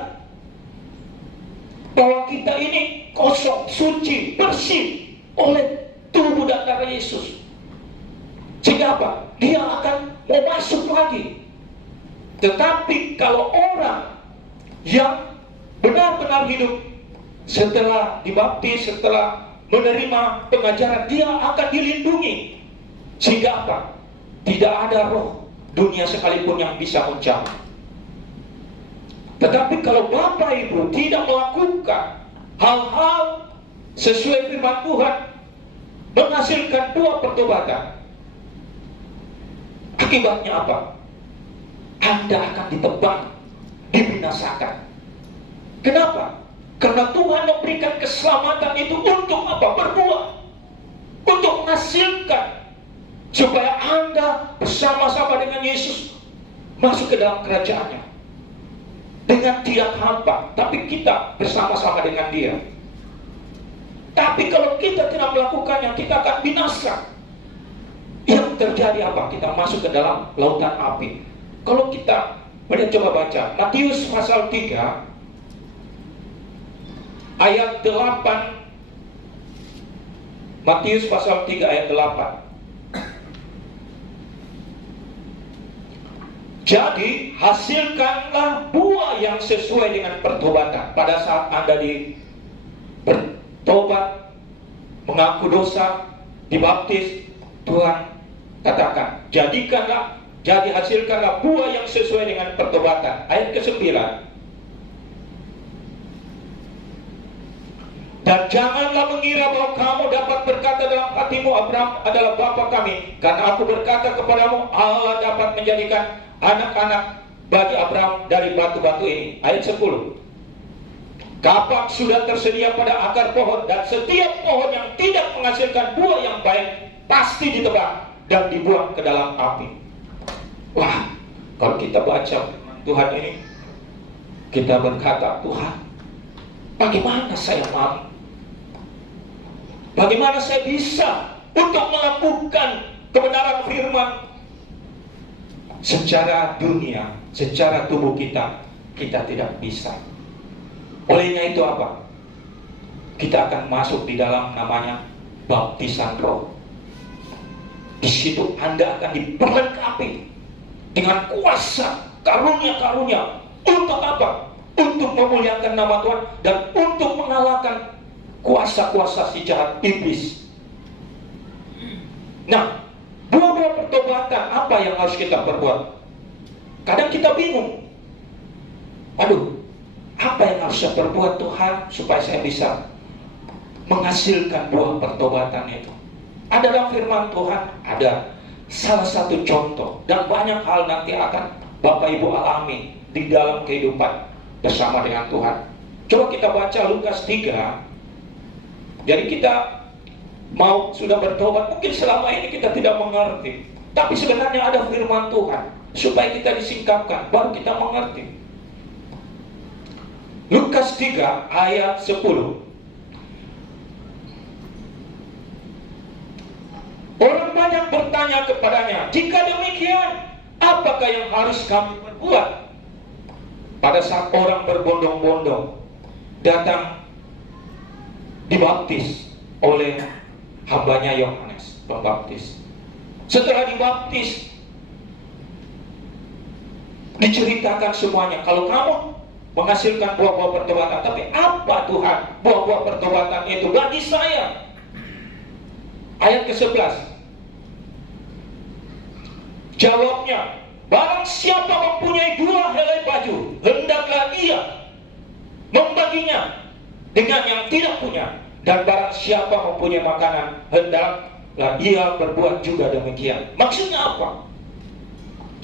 bahwa kita ini kosong, suci, bersih oleh tubuh dan darah Yesus. Sehingga apa? Dia akan mau masuk lagi. Tetapi kalau orang yang benar-benar hidup setelah dibaptis, setelah menerima pengajaran, dia akan dilindungi. Sehingga apa? Tidak ada roh dunia sekalipun yang bisa menjamah. Tetapi kalau Bapak Ibu tidak melakukan hal-hal sesuai firman Tuhan, menghasilkan buah pertobatan, akibatnya apa? Anda akan ditebang, dibinasakan. Kenapa? Karena Tuhan memberikan keselamatan itu untuk apa? Berbuah, untuk menghasilkan, supaya Anda bersama-sama dengan Yesus masuk ke dalam kerajaannya dengan tidak hampa, tapi kita bersama-sama dengan Dia. Tapi kalau kita tidak melakukannya, kita akan binasa. Yang terjadi apa? Kita masuk ke dalam lautan api. Kalau kita coba baca Matius pasal 3 ayat 8. Matius pasal 3 ayat 8. Jadi hasilkanlah buah yang sesuai dengan pertobatan. Pada saat Anda tobat, mengaku dosa, dibaptis, Tuhan katakan, hasilkanlah buah yang sesuai dengan pertobatan. Ayat ke-9. Dan janganlah mengira bahwa kamu dapat berkata dalam hatimu, Abraham adalah bapa kami, karena aku berkata kepadamu, Allah dapat menjadikan anak-anak bagi Abraham dari batu-batu ini. Ayat 10. Kapak sudah tersedia pada akar pohon, dan setiap pohon yang tidak menghasilkan buah yang baik pasti ditebang dan dibuang ke dalam api. Wah, kalau kita baca Tuhan ini, kita berkata, Tuhan, bagaimana saya mau? Bagaimana saya bisa untuk melakukan kebenaran firman? Secara dunia, secara tubuh kita tidak bisa. Olehnya itu apa? Kita akan masuk di dalam namanya baptisan roh. Di situ Anda akan diperlengkapi dengan kuasa, karunia-karunia. Untuk apa? Untuk memuliakan nama Tuhan dan untuk mengalahkan kuasa-kuasa si jahat iblis. Nah, buah-buah pertobatan apa yang harus kita perbuat? Kadang kita bingung. Aduh, apa yang harus saya perbuat Tuhan supaya saya bisa menghasilkan buah pertobatan itu? Ada dalam firman Tuhan, ada salah satu contoh, dan banyak hal nanti akan Bapak Ibu alami di dalam kehidupan bersama dengan Tuhan. Coba kita baca Lukas 3. Jadi kita mau sudah bertobat, mungkin selama ini kita tidak mengerti, tapi sebenarnya ada firman Tuhan supaya kita disingkapkan, baru kita mengerti. Lukas 3 ayat 10. Orang banyak bertanya kepadanya, jika demikian, apakah yang harus kami perbuat? Pada saat orang berbondong-bondong datang dibaptis oleh hambanya Yohanes Pembaptis. Setelah dibaptis, diceritakan semuanya. Kalau kamu menghasilkan buah-buah pertobatan, tapi apa Tuhan buah-buah pertobatan itu bagi saya? Ayat ke-11. Jawabnya, barang siapa mempunyai 2 helai baju, hendaklah ia membaginya dengan yang tidak punya. Dan barang siapa mempunyai makanan, hendaklah ia berbuat juga demikian. Maksudnya apa?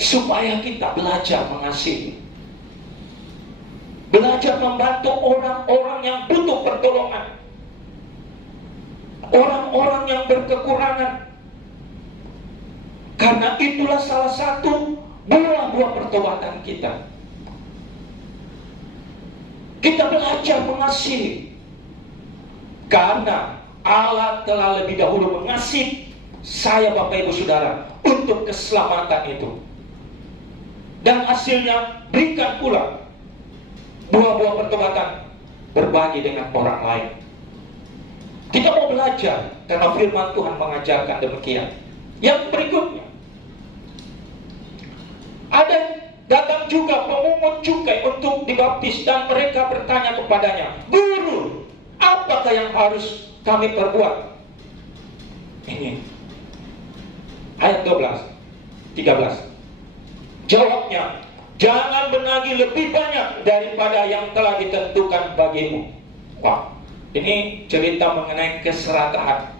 Supaya kita belajar mengasihi, belajar membantu orang-orang yang butuh pertolongan, orang-orang yang berkekurangan. Karena itulah salah satu buah-buah pertobatan kita. Kita belajar mengasihi, karena Allah telah lebih dahulu mengasihi saya, Bapak Ibu Saudara, untuk keselamatan itu. Dan hasilnya berikan pula buah-buah pertobatan, berbagi dengan orang lain. Kita mau belajar karena firman Tuhan mengajarkan demikian. Yang berikutnya, ada datang juga pemungut cukai untuk dibaptis, dan mereka bertanya kepadanya, Guru, apakah yang harus kami perbuat? Ini ayat 13. Jawabnya, jangan menagih lebih banyak daripada yang telah ditentukan bagimu. Wah, ini cerita mengenai keserakahan,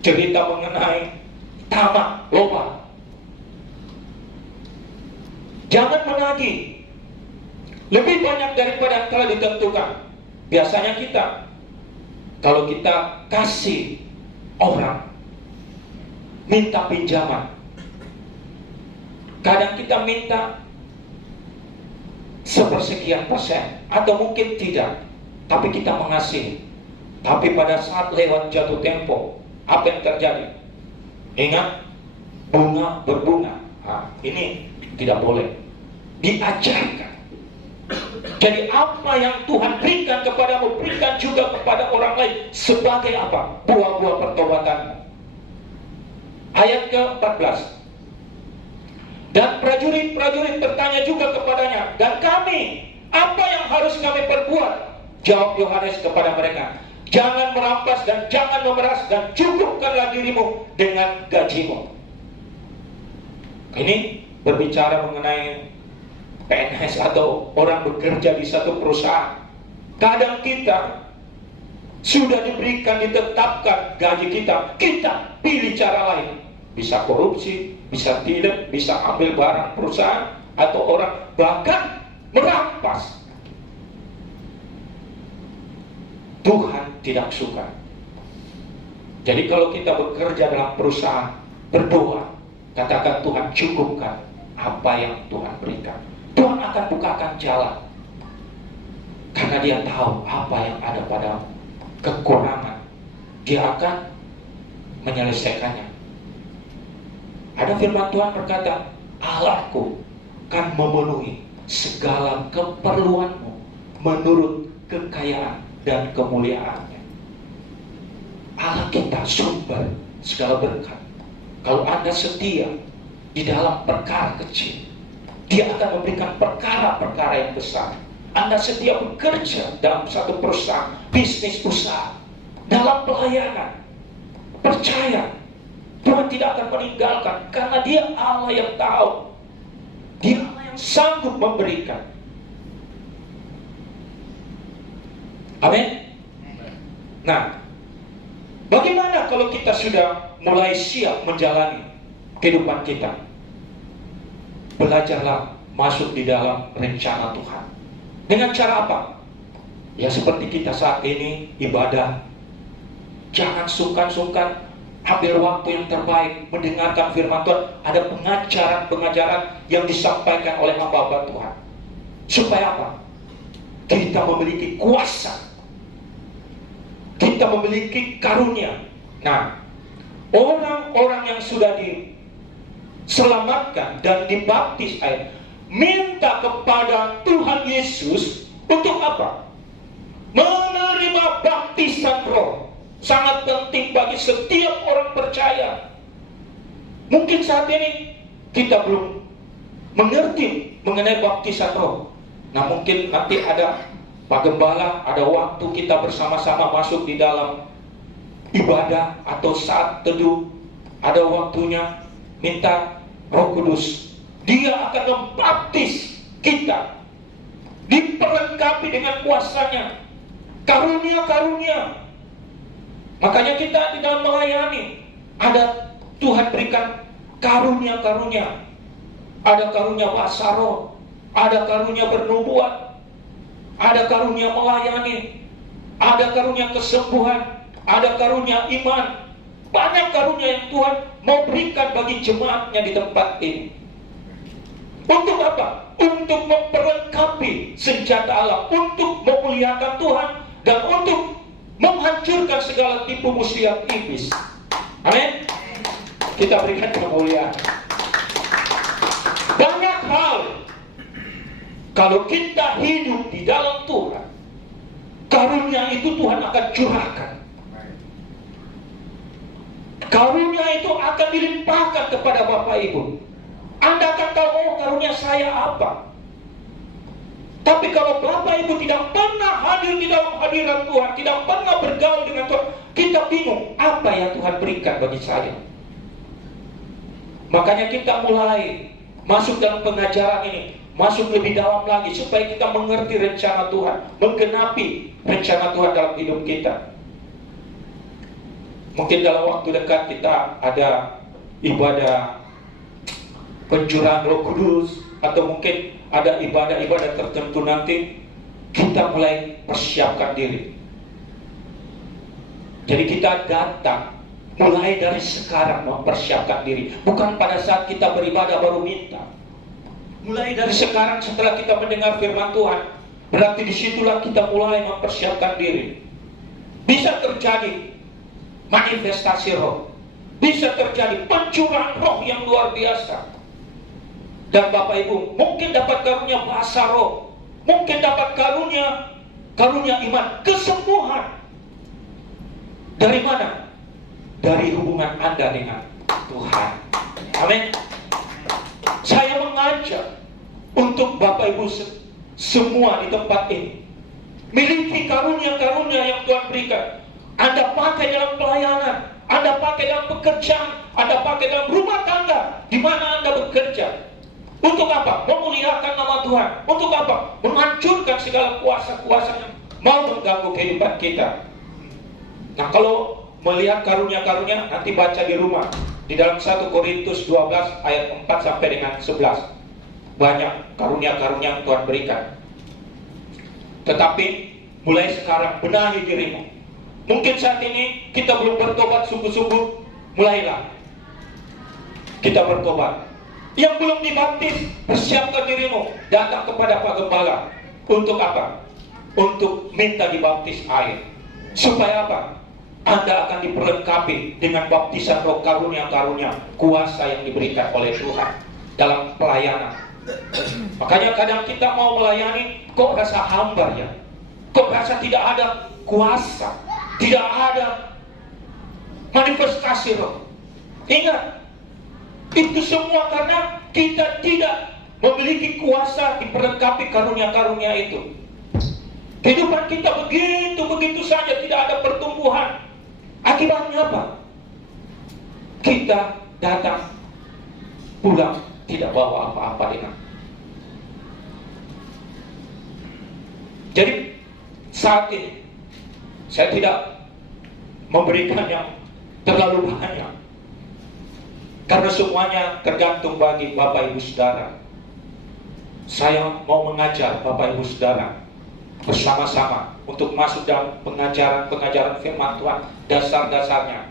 cerita mengenai tamak, loba. Jangan menagih lebih banyak daripada yang telah ditentukan. Biasanya kita, kalau kita kasih orang minta pinjaman, kadang kita minta 1/sekian% atau mungkin tidak, tapi kita mengasihi. Tapi pada saat lewat jatuh tempo, apa yang terjadi? Ingat, bunga berbunga. Ini tidak boleh diajarkan. Jadi apa yang Tuhan berikan kepadamu, berikan juga kepada orang lain. Sebagai apa? Buah-buah pertobatanmu. Ayat ke-14. Dan prajurit-prajurit bertanya juga kepadanya, dan kami, apa yang harus kami perbuat? Jawab Yohanes kepada mereka, Jangan merampas dan jangan memeras, dan cukupkanlah dirimu dengan gajimu. Ini berbicara mengenai PNS atau orang bekerja di satu perusahaan. Kadang kita sudah diberikan, ditetapkan gaji kita pilih cara lain. Bisa korupsi, bisa tidak, bisa ambil barang perusahaan atau orang, bahkan merampas. Tuhan tidak suka. Jadi kalau kita bekerja dalam perusahaan, berdoa, katakan Tuhan cukupkan apa yang Tuhan berikan. Tuhan akan bukakan jalan. Karena dia tahu apa yang ada padamu. Kekurangan, dia akan menyelesaikannya. Ada firman Tuhan berkata, Allahku akan memenuhi segala keperluanmu menurut kekayaan dan kemuliaannya. Allah kita sumber segala berkat. Kalau Anda setia di dalam perkara kecil, Dia akan memberikan perkara-perkara yang besar. Anda setia bekerja dalam satu perusahaan, bisnis usaha, dalam pelayanan, percaya Tuhan tidak akan meninggalkan, karena Dia Allah yang tahu, Dia Allah yang sanggup memberikan. Amin. Nah, bagaimana kalau kita sudah mulai siap menjalani kehidupan kita? Belajarlah masuk di dalam rencana Tuhan. Dengan cara apa? Ya seperti kita saat ini ibadah. Jangan sungkan-sungkan ambil waktu yang terbaik mendengarkan firman Tuhan. Ada pengajaran-pengajaran yang disampaikan oleh hamba-hamba Tuhan. Supaya apa? Kita memiliki kuasa, kita memiliki karunia. Nah, orang-orang yang sudah diselamatkan dan dibaptis air, minta kepada Tuhan Yesus untuk apa? Menerima baptisan roh. Sangat penting bagi setiap orang percaya. Mungkin saat ini kita belum mengerti mengenai baptisan roh. Nah, mungkin nanti ada Pak Gembala, ada waktu kita bersama-sama masuk di dalam ibadah atau saat teduh, ada waktunya minta Roh Kudus. Dia akan membaptis kita, diperlengkapi dengan kuasanya, karunia-karunia. Makanya kita di dalam melayani, ada Tuhan berikan karunia-karunia. Ada karunia bahasa roh, ada karunia bernubuat, ada karunia melayani, ada karunia kesembuhan, ada karunia iman. Banyak karunia yang Tuhan mau berikan bagi jemaatnya di tempat ini. Untuk apa? Untuk memperlengkapi senjata Allah, untuk memuliakan Tuhan, dan untuk menghancurkan segala tipu muslihat iblis. Amin. Kita berikan kemuliaan. Banyak hal, kalau kita hidup di dalam Tuhan, karunia itu Tuhan akan curahkan. Karunia itu akan dilimpahkan kepada Bapak Ibu. Anda akan tahu, oh karunia saya apa. Tapi kalau Bapak Ibu tidak pernah hadir di dalam hadirat Tuhan, tidak pernah bergaul dengan Tuhan, kita bingung, apa yang Tuhan berikan bagi saya. Makanya kita mulai masuk dalam pengajaran ini, masuk lebih dalam lagi, supaya kita mengerti rencana Tuhan, menggenapi rencana Tuhan dalam hidup kita. Mungkin dalam waktu dekat kita ada ibadah pencurahan Roh Kudus, atau mungkin ada ibadah-ibadah tertentu nanti. Kita mulai persiapkan diri. Jadi kita datang mulai dari sekarang mempersiapkan diri. Bukan pada saat kita beribadah baru minta. Mulai dari sekarang setelah kita mendengar firman Tuhan, berarti disitulah kita mulai mempersiapkan diri. Bisa terjadi manifestasi roh, bisa terjadi pencurahan roh yang luar biasa. Dan Bapak Ibu mungkin dapat karunia bahasa roh, mungkin dapat karunia iman, kesembuhan. Dari mana? Dari hubungan Anda dengan Tuhan. Amin. Saya mengajak untuk Bapak Ibu semua di tempat ini, miliki karunia-karunia yang Tuhan berikan. Anda pakai dalam pelayanan, Anda pakai dalam pekerjaan, Anda pakai dalam rumah tangga, di mana Anda bekerja. Untuk apa? Memuliakan nama Tuhan. Untuk apa? Menghancurkan segala kuasa-kuasa yang mau mengganggu kehidupan kita. Nah, kalau melihat karunia-karunia, nanti baca di rumah. Di dalam 1 Korintus 12 ayat 4 sampai dengan 11. Banyak karunia-karunia yang Tuhan berikan. Tetapi mulai sekarang benahi dirimu. Mungkin saat ini kita belum bertobat sungguh-sungguh, mulailah kita bertobat. Yang belum dibaptis, persiapkan dirimu, datang kepada Pak Gembala. Untuk apa? Untuk minta dibaptis air. Supaya apa? Anda akan diperlengkapi dengan baptisan roh karunia-karunia, kuasa yang diberikan oleh Tuhan dalam pelayanan. Makanya kadang kita mau melayani, kok rasa hambar ya? Kok rasa tidak ada kuasa, tidak ada manifestasi roh. Ingat, itu semua karena kita tidak memiliki kuasa diperlengkapi karunia-karunia itu. Kehidupan kita begitu saja, tidak ada pertumbuhan. Akibatnya apa? Kita datang pulang tidak bawa apa-apa dengan. Jadi saat ini saya tidak memberikan yang terlalu banyak, karena semuanya tergantung bagi Bapak Ibu Saudara. Saya mau mengajar Bapak Ibu Saudara bersama-sama untuk masuk dalam pengajaran firman Tuhan, dasar-dasarnya.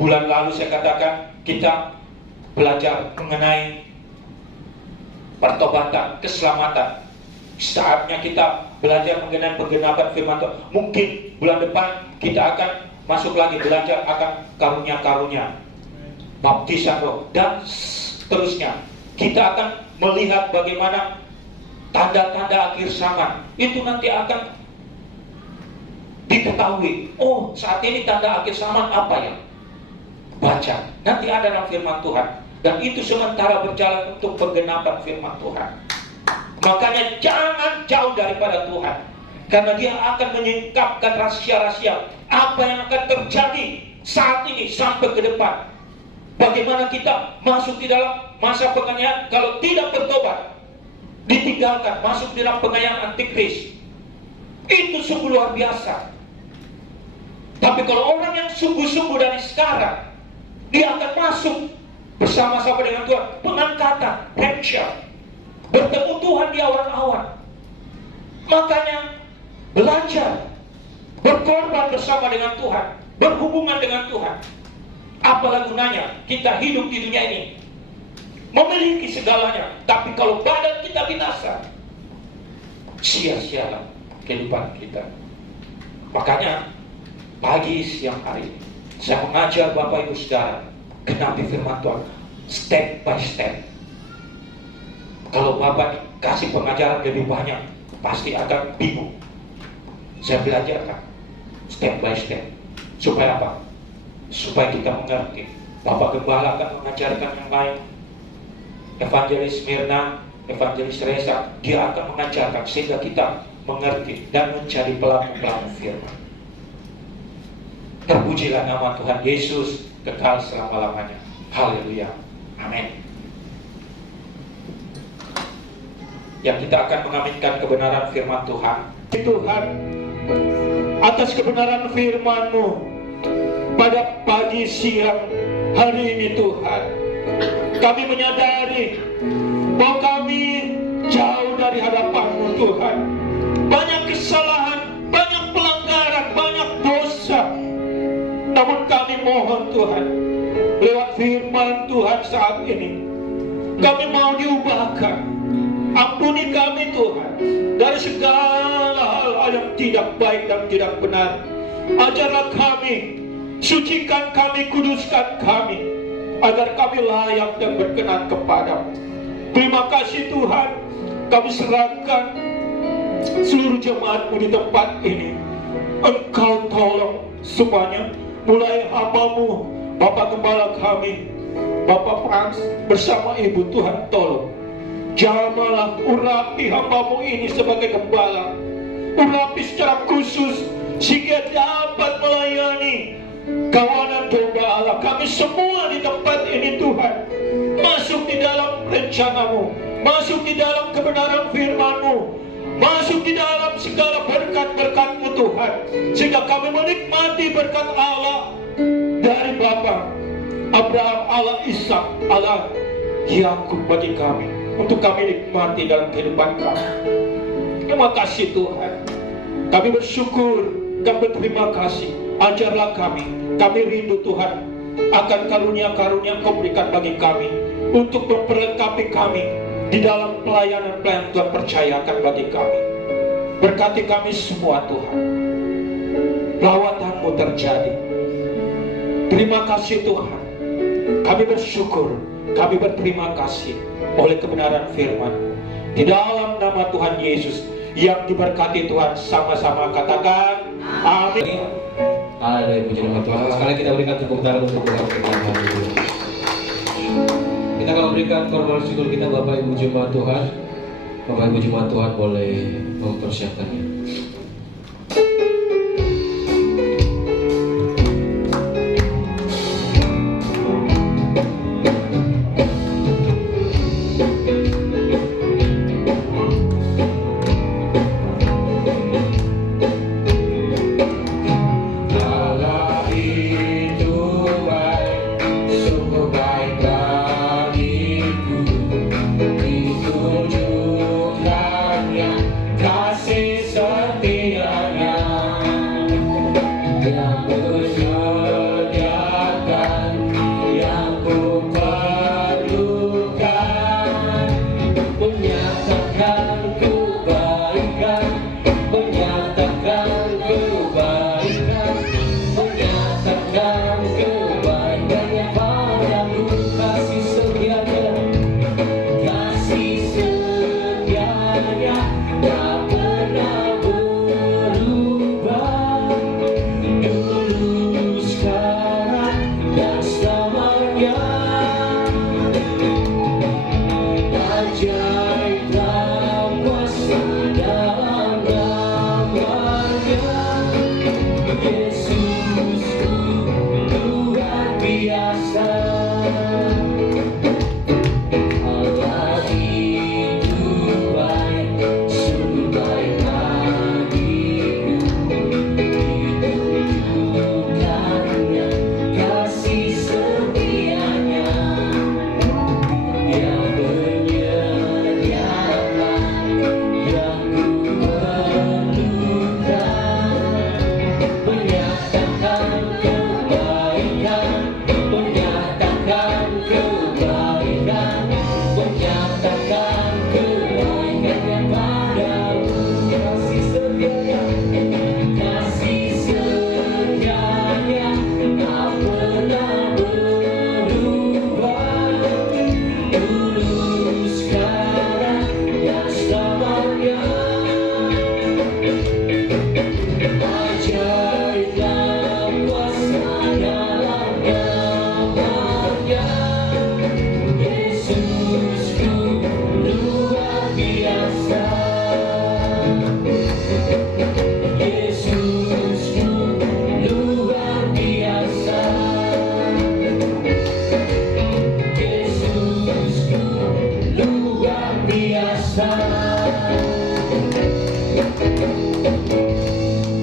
Bulan lalu saya katakan kita belajar mengenai pertobatan, keselamatan. Saatnya kita belajar mengenai penggenapan firman Tuhan. Mungkin bulan depan kita akan masuk lagi belajar akan karunia-karunia, baptisan roh, dan seterusnya. Kita akan melihat bagaimana tanda-tanda akhir zaman. Itu nanti akan diketahui. Oh, saat ini tanda akhir zaman apa ya? Baca. Nanti ada dalam firman Tuhan. Dan itu sementara berjalan untuk penggenapan firman Tuhan. Makanya jangan jauh daripada Tuhan, karena Dia akan menyingkapkan rahasia-rahasia apa yang akan terjadi saat ini sampai ke depan. Bagaimana kita masuk di dalam masa penganiayaan kalau tidak bertobat, ditinggalkan, masuk di dalam pengayaan antikris. Itu sungguh luar biasa. Tapi kalau orang yang sungguh-sungguh dari sekarang, dia akan masuk bersama-sama dengan Tuhan, pengangkatan, rapture, bertemu Tuhan di awan-awan. Makanya belajar berkorban bersama dengan Tuhan, berhubungan dengan Tuhan. Apalah gunanya kita hidup di dunia ini, memiliki segalanya, tapi kalau badan kita binasa, sia-sialah kehidupan kita. Makanya pagi siang hari saya mengajar Bapak Ibu Saudara genapi firman Tuhan step by step. Kalau Bapak dikasih pengajaran lebih banyak, pasti akan bingung. Saya belajarkan step by step. Supaya apa? Supaya kita mengerti. Bapak Gembala akan mengajarkan yang lain. Evangelis Mirna, Evangelis Reza, dia akan mengajarkan sehingga kita mengerti dan menjadi pelaku-pelaku firman. Terpujilah nama Tuhan Yesus kekal selama-lamanya. Haleluya. Amin. Yang kita akan mengaminkan kebenaran firman Tuhan. Tuhan, atas kebenaran firman-Mu pada pagi siang hari ini Tuhan, kami menyadari bahwa kami jauh dari hadapan-Mu Tuhan. Banyak kesalahan, banyak pelanggaran, banyak dosa. Namun kami mohon Tuhan, lewat firman Tuhan saat ini, kami mau diubahkan. Ampuni kami Tuhan dari segala hal yang tidak baik dan tidak benar. Ajarlah kami, sucikan kami, kuduskan kami, agar kami layak dan berkenan kepadamu. Terima kasih Tuhan, kami serahkan seluruh jemaat-Mu di tempat ini. Engkau tolong semuanya, mulai hamba-Mu, Bapak Gembala kami, Bapak Frans bersama Ibu, Tuhan tolong. Jamalah, urapi hamba-Mu ini sebagai gembala. Urapi secara khusus sehingga dapat melayani kawanan domba Allah. Kami semua di tempat ini Tuhan, masuk di dalam rencana-Mu, masuk di dalam kebenaran firman-Mu, masuk di dalam segala berkat-berkat-Mu Tuhan, sehingga kami menikmati berkat Allah dari Bapa Abraham, Allah Ishak, Allah Yakub bagi kami, untuk kami nikmati dalam kehidupan kami. Terima kasih Tuhan. Kami bersyukur, kami berterima kasih. Ajarlah kami rindu Tuhan akan karunia-karunia Engkau berikan bagi kami, untuk memperlengkapi kami di dalam pelayanan-pelayanan Tuhan percayakan bagi kami. Berkati kami semua Tuhan, lawatan-Mu terjadi. Terima kasih Tuhan. Kami bersyukur, kami berterima kasih oleh kebenaran firman. Di dalam nama Tuhan Yesus yang diberkati Tuhan, sama-sama katakan amin. Haleluya, puji nama Tuhan. Sekali kita berikan tepuk tangan untuk Tuhan kita. Kita akan memberikan korban syukur kita Bapak Ibu Jemaat Tuhan. Bapak Ibu Jemaat Tuhan boleh mempersiapkannya.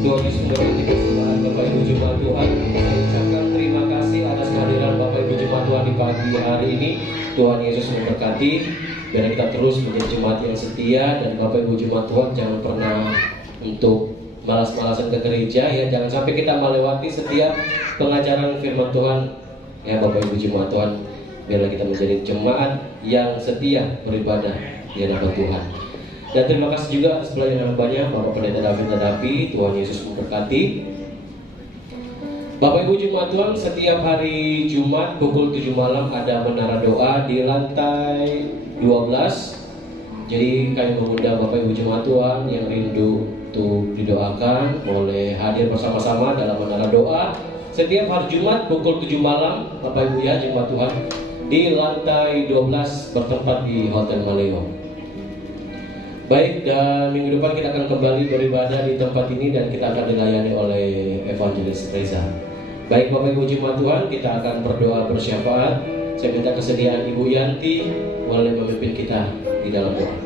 Tuhan Yesus memberkati keselamatan Bapak Ibu Jemaat Tuhan. Saya ucapkan terima kasih atas kehadiran Bapak Ibu Jemaat Tuhan di pagi hari ini. Tuhan Yesus memberkati. Biar kita terus menjadi jemaat yang setia, dan Bapak Ibu Jemaat Tuhan jangan pernah untuk malas-malasan ke gereja ya. Jangan sampai kita melewati setiap pengajaran firman Tuhan ya Bapak Ibu Jemaat Tuhan. Biarlah kita menjadi jemaat yang setia beribadah di nama Tuhan. Dan terima kasih juga atas pelayanan banyak Bapak Pendeta David Tadapi. Tuhan Yesus memberkati. Bapak Ibu Jemaat Tuhan, setiap hari Jumat pukul 7 malam ada menara doa di lantai 12. Jadi kami mengundang Bapak Ibu Jemaat Tuhan yang rindu untuk didoakan boleh hadir bersama-sama dalam menara doa setiap hari Jumat pukul 7 malam Bapak Ibu ya Jemaat Tuhan, di lantai 12 bertempat di Hotel Maleo. Baik, dan minggu depan kita akan kembali beribadah di tempat ini dan kita akan dilayani oleh Evangelis Reza. Baik Bapak Ibu jemaat Tuhan, kita akan berdoa bersyafaat. Saya minta kesediaan Ibu Yanti boleh memimpin kita di dalam doa.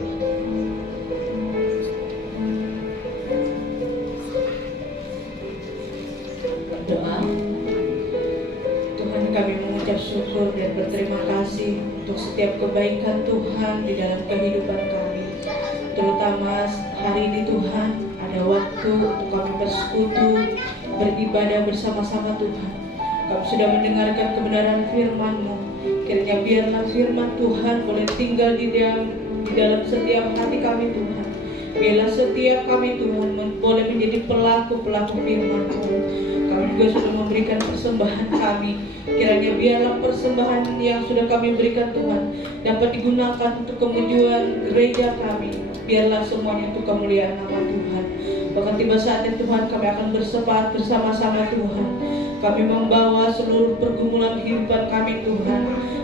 Doa. Tuhan, kami mengucap syukur dan berterima kasih untuk setiap kebaikan Tuhan di dalam kehidupan kami. Terutama hari ini Tuhan, ada waktu untuk kami bersekutu, beribadah bersama-sama Tuhan. Kami sudah mendengarkan kebenaran firman-Mu. Kiranya biarlah firman Tuhan boleh tinggal di dalam setiap hati kami Tuhan. Biarlah setiap kami Tuhan boleh menjadi pelaku-pelaku firman-Mu. Kami juga sudah memberikan persembahan kami. Kiranya biarlah persembahan yang sudah kami berikan Tuhan dapat digunakan untuk kemajuan gereja kami. Biarlah semuanya untuk kemuliaan nama Tuhan. Bahkan tiba saatnya Tuhan kami akan bersepakat bersama-sama Tuhan. Kami membawa seluruh pergumulan kehidupan kami Tuhan.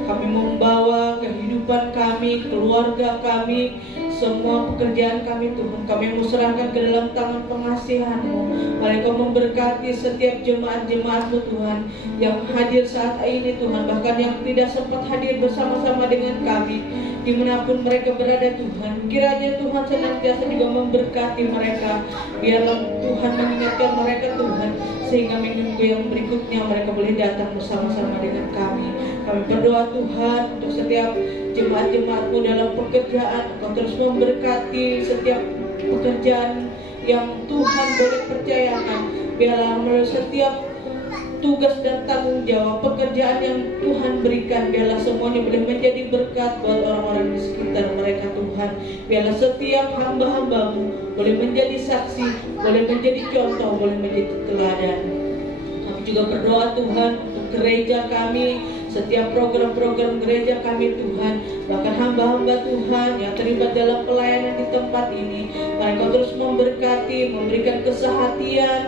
Kami membawa kehidupan kami, keluarga kami, semua pekerjaan kami Tuhan. Kami mau serahkan ke dalam tangan pengasihan-Mu. Mari Kau memberkati setiap jemaat-jemaat-Mu Tuhan yang hadir saat ini Tuhan. Bahkan yang tidak sempat hadir bersama-sama dengan kami, dimanapun mereka berada Tuhan. Kiranya Tuhan senantiasa juga memberkati mereka. Biarlah Tuhan mengingatkan mereka Tuhan, sehingga minggu yang berikutnya mereka boleh datang bersama-sama dengan kami. Kami berdoa Tuhan untuk setiap jemaat-jemaat-Mu dalam pekerjaan. Engkau terus memberkati setiap pekerjaan yang Tuhan boleh percayakan. Biarlah melalui setiap tugas dan tanggung jawab pekerjaan yang Tuhan berikan, biarlah semuanya boleh menjadi berkat buat orang-orang di sekitar mereka Tuhan. Biarlah setiap hamba-hamba-Mu boleh menjadi saksi, boleh menjadi contoh, boleh menjadi teladan. Kami juga berdoa Tuhan untuk gereja kami, setiap program-program gereja kami Tuhan, bahkan hamba-hamba Tuhan yang terlibat dalam pelayanan di tempat ini. Mereka terus memberkati, memberikan kesehatian.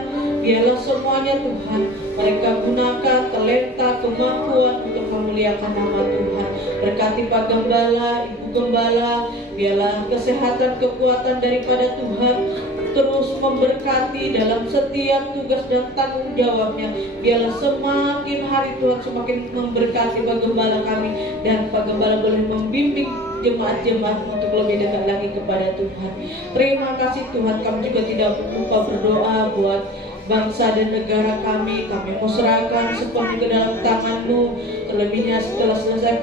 Biarlah semuanya Tuhan mereka gunakan talenta, kemampuan untuk memuliakan nama Tuhan. Berkati Pak Gembala, Ibu Gembala, biarlah kesehatan, kekuatan daripada Tuhan terus memberkati dalam setiap tugas dan tanggung jawabnya. Biarlah semakin hari Tuhan semakin memberkati Pak Gembala kami, dan Pak Gembala boleh membimbing jemaat-jemaat untuk lebih dekat lagi kepada Tuhan. Terima kasih Tuhan. Kami juga tidak lupa berdoa buat bangsa dan negara kami. Kami mau serahkan sepenuhnya ke dalam tangan-Mu. Terlebihnya setelah selesai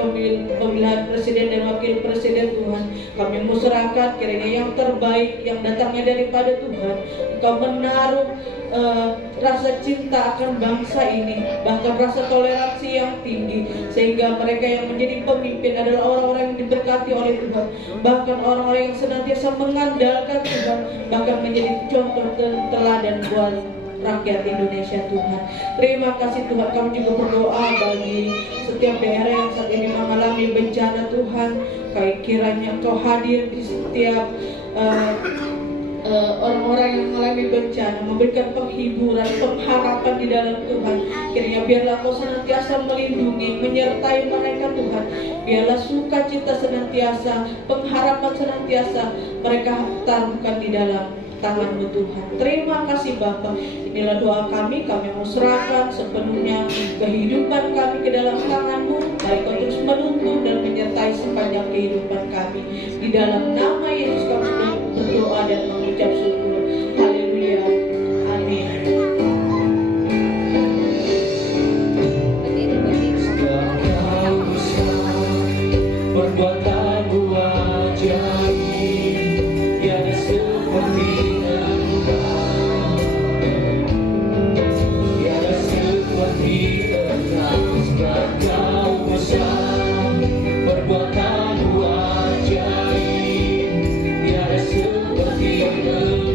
pemilihan presiden dan wakil presiden Tuhan, kami mau serahkan kiranya yang terbaik yang datangnya daripada Tuhan. Engkau menaruh rasa cinta akan bangsa ini, bahkan rasa toleransi yang tinggi, sehingga mereka yang menjadi pemimpin adalah orang-orang yang diberkati oleh Tuhan, bahkan orang-orang yang senantiasa mengandalkan Tuhan, bahkan menjadi contoh dan teladan buat rakyat Indonesia Tuhan. Terima kasih Tuhan. Kami juga berdoa bagi setiap daerah yang saat ini mengalami bencana Tuhan. Kiranya Engkau hadir di setiap orang-orang yang mengalami bencana, memberikan penghiburan, pengharapan di dalam Tuhan. Kiranya biarlah Kau senantiasa melindungi, menyertai mereka Tuhan. Biarlah sukacita senantiasa, pengharapan senantiasa mereka taruhkan di dalam tangan-Mu Tuhan. Terima kasih Bapa. Inilah doa kami mau serahkan sepenuhnya kehidupan kami ke dalam tangan-Mu. Mari Kau terus menuntun dan menyertai sepanjang kehidupan kami. Di dalam nama Yesus kami sudah berdoa dan mengucap syukur. Haleluya. Amin. Perbuatanmu ajaib, tiada seperti Engkau, tiada seperti Engkau, sebab Kau besar. Perbuatanmu ajaib, tiada seperti Engkau.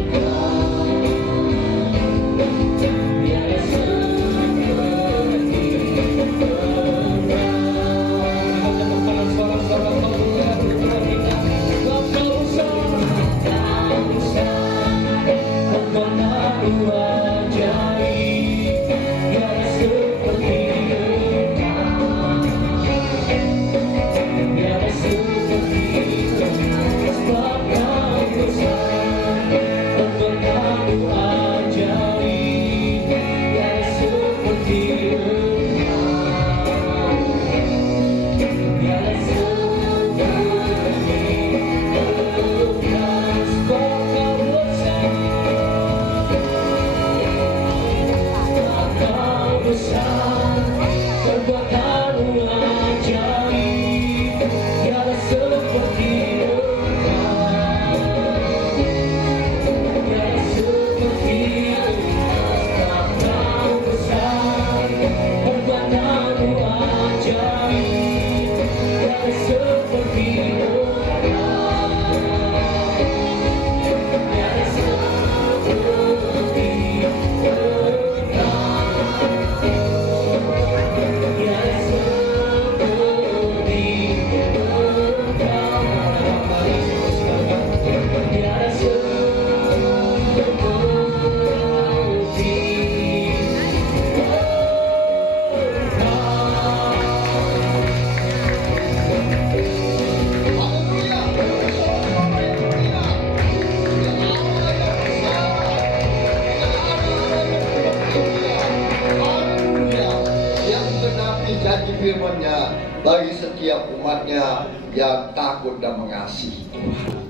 janji-janji firman-Nya bagi setiap umat-Nya yang takut dan mengasihi Tuhan.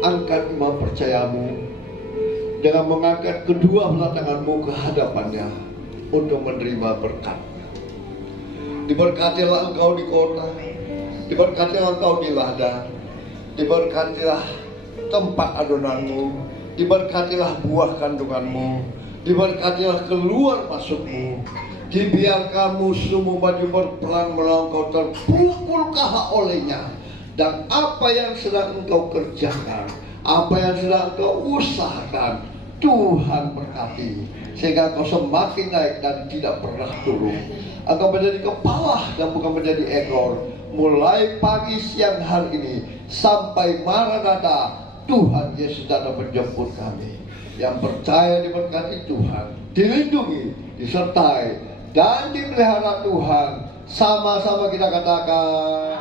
Angkat iman percayamu dengan mengangkat kedua belah tanganmu ke hadapan-Nya untuk menerima berkat. Diberkatilah engkau di kota, diberkatilah engkau di ladang, diberkatilah tempat adonanmu, diberkatilah buah kandunganmu, diberkatilah keluar masukmu, dibiarkan musuhmu maju berperang melawan kau terpukul-kahak olehnya. Dan apa yang sedang engkau kerjakan, apa yang sedang engkau usahakan, Tuhan berkati sehingga kau semakin naik dan tidak pernah turun. Engkau menjadi kepala dan bukan menjadi ekor. Mulai pagi siang hari ini sampai Maranatha, Tuhan Yesus datang menjemput kami. Yang percaya diberkati Tuhan, dilindungi, disertai, dan dipelihara Tuhan. Sama-sama kita katakan.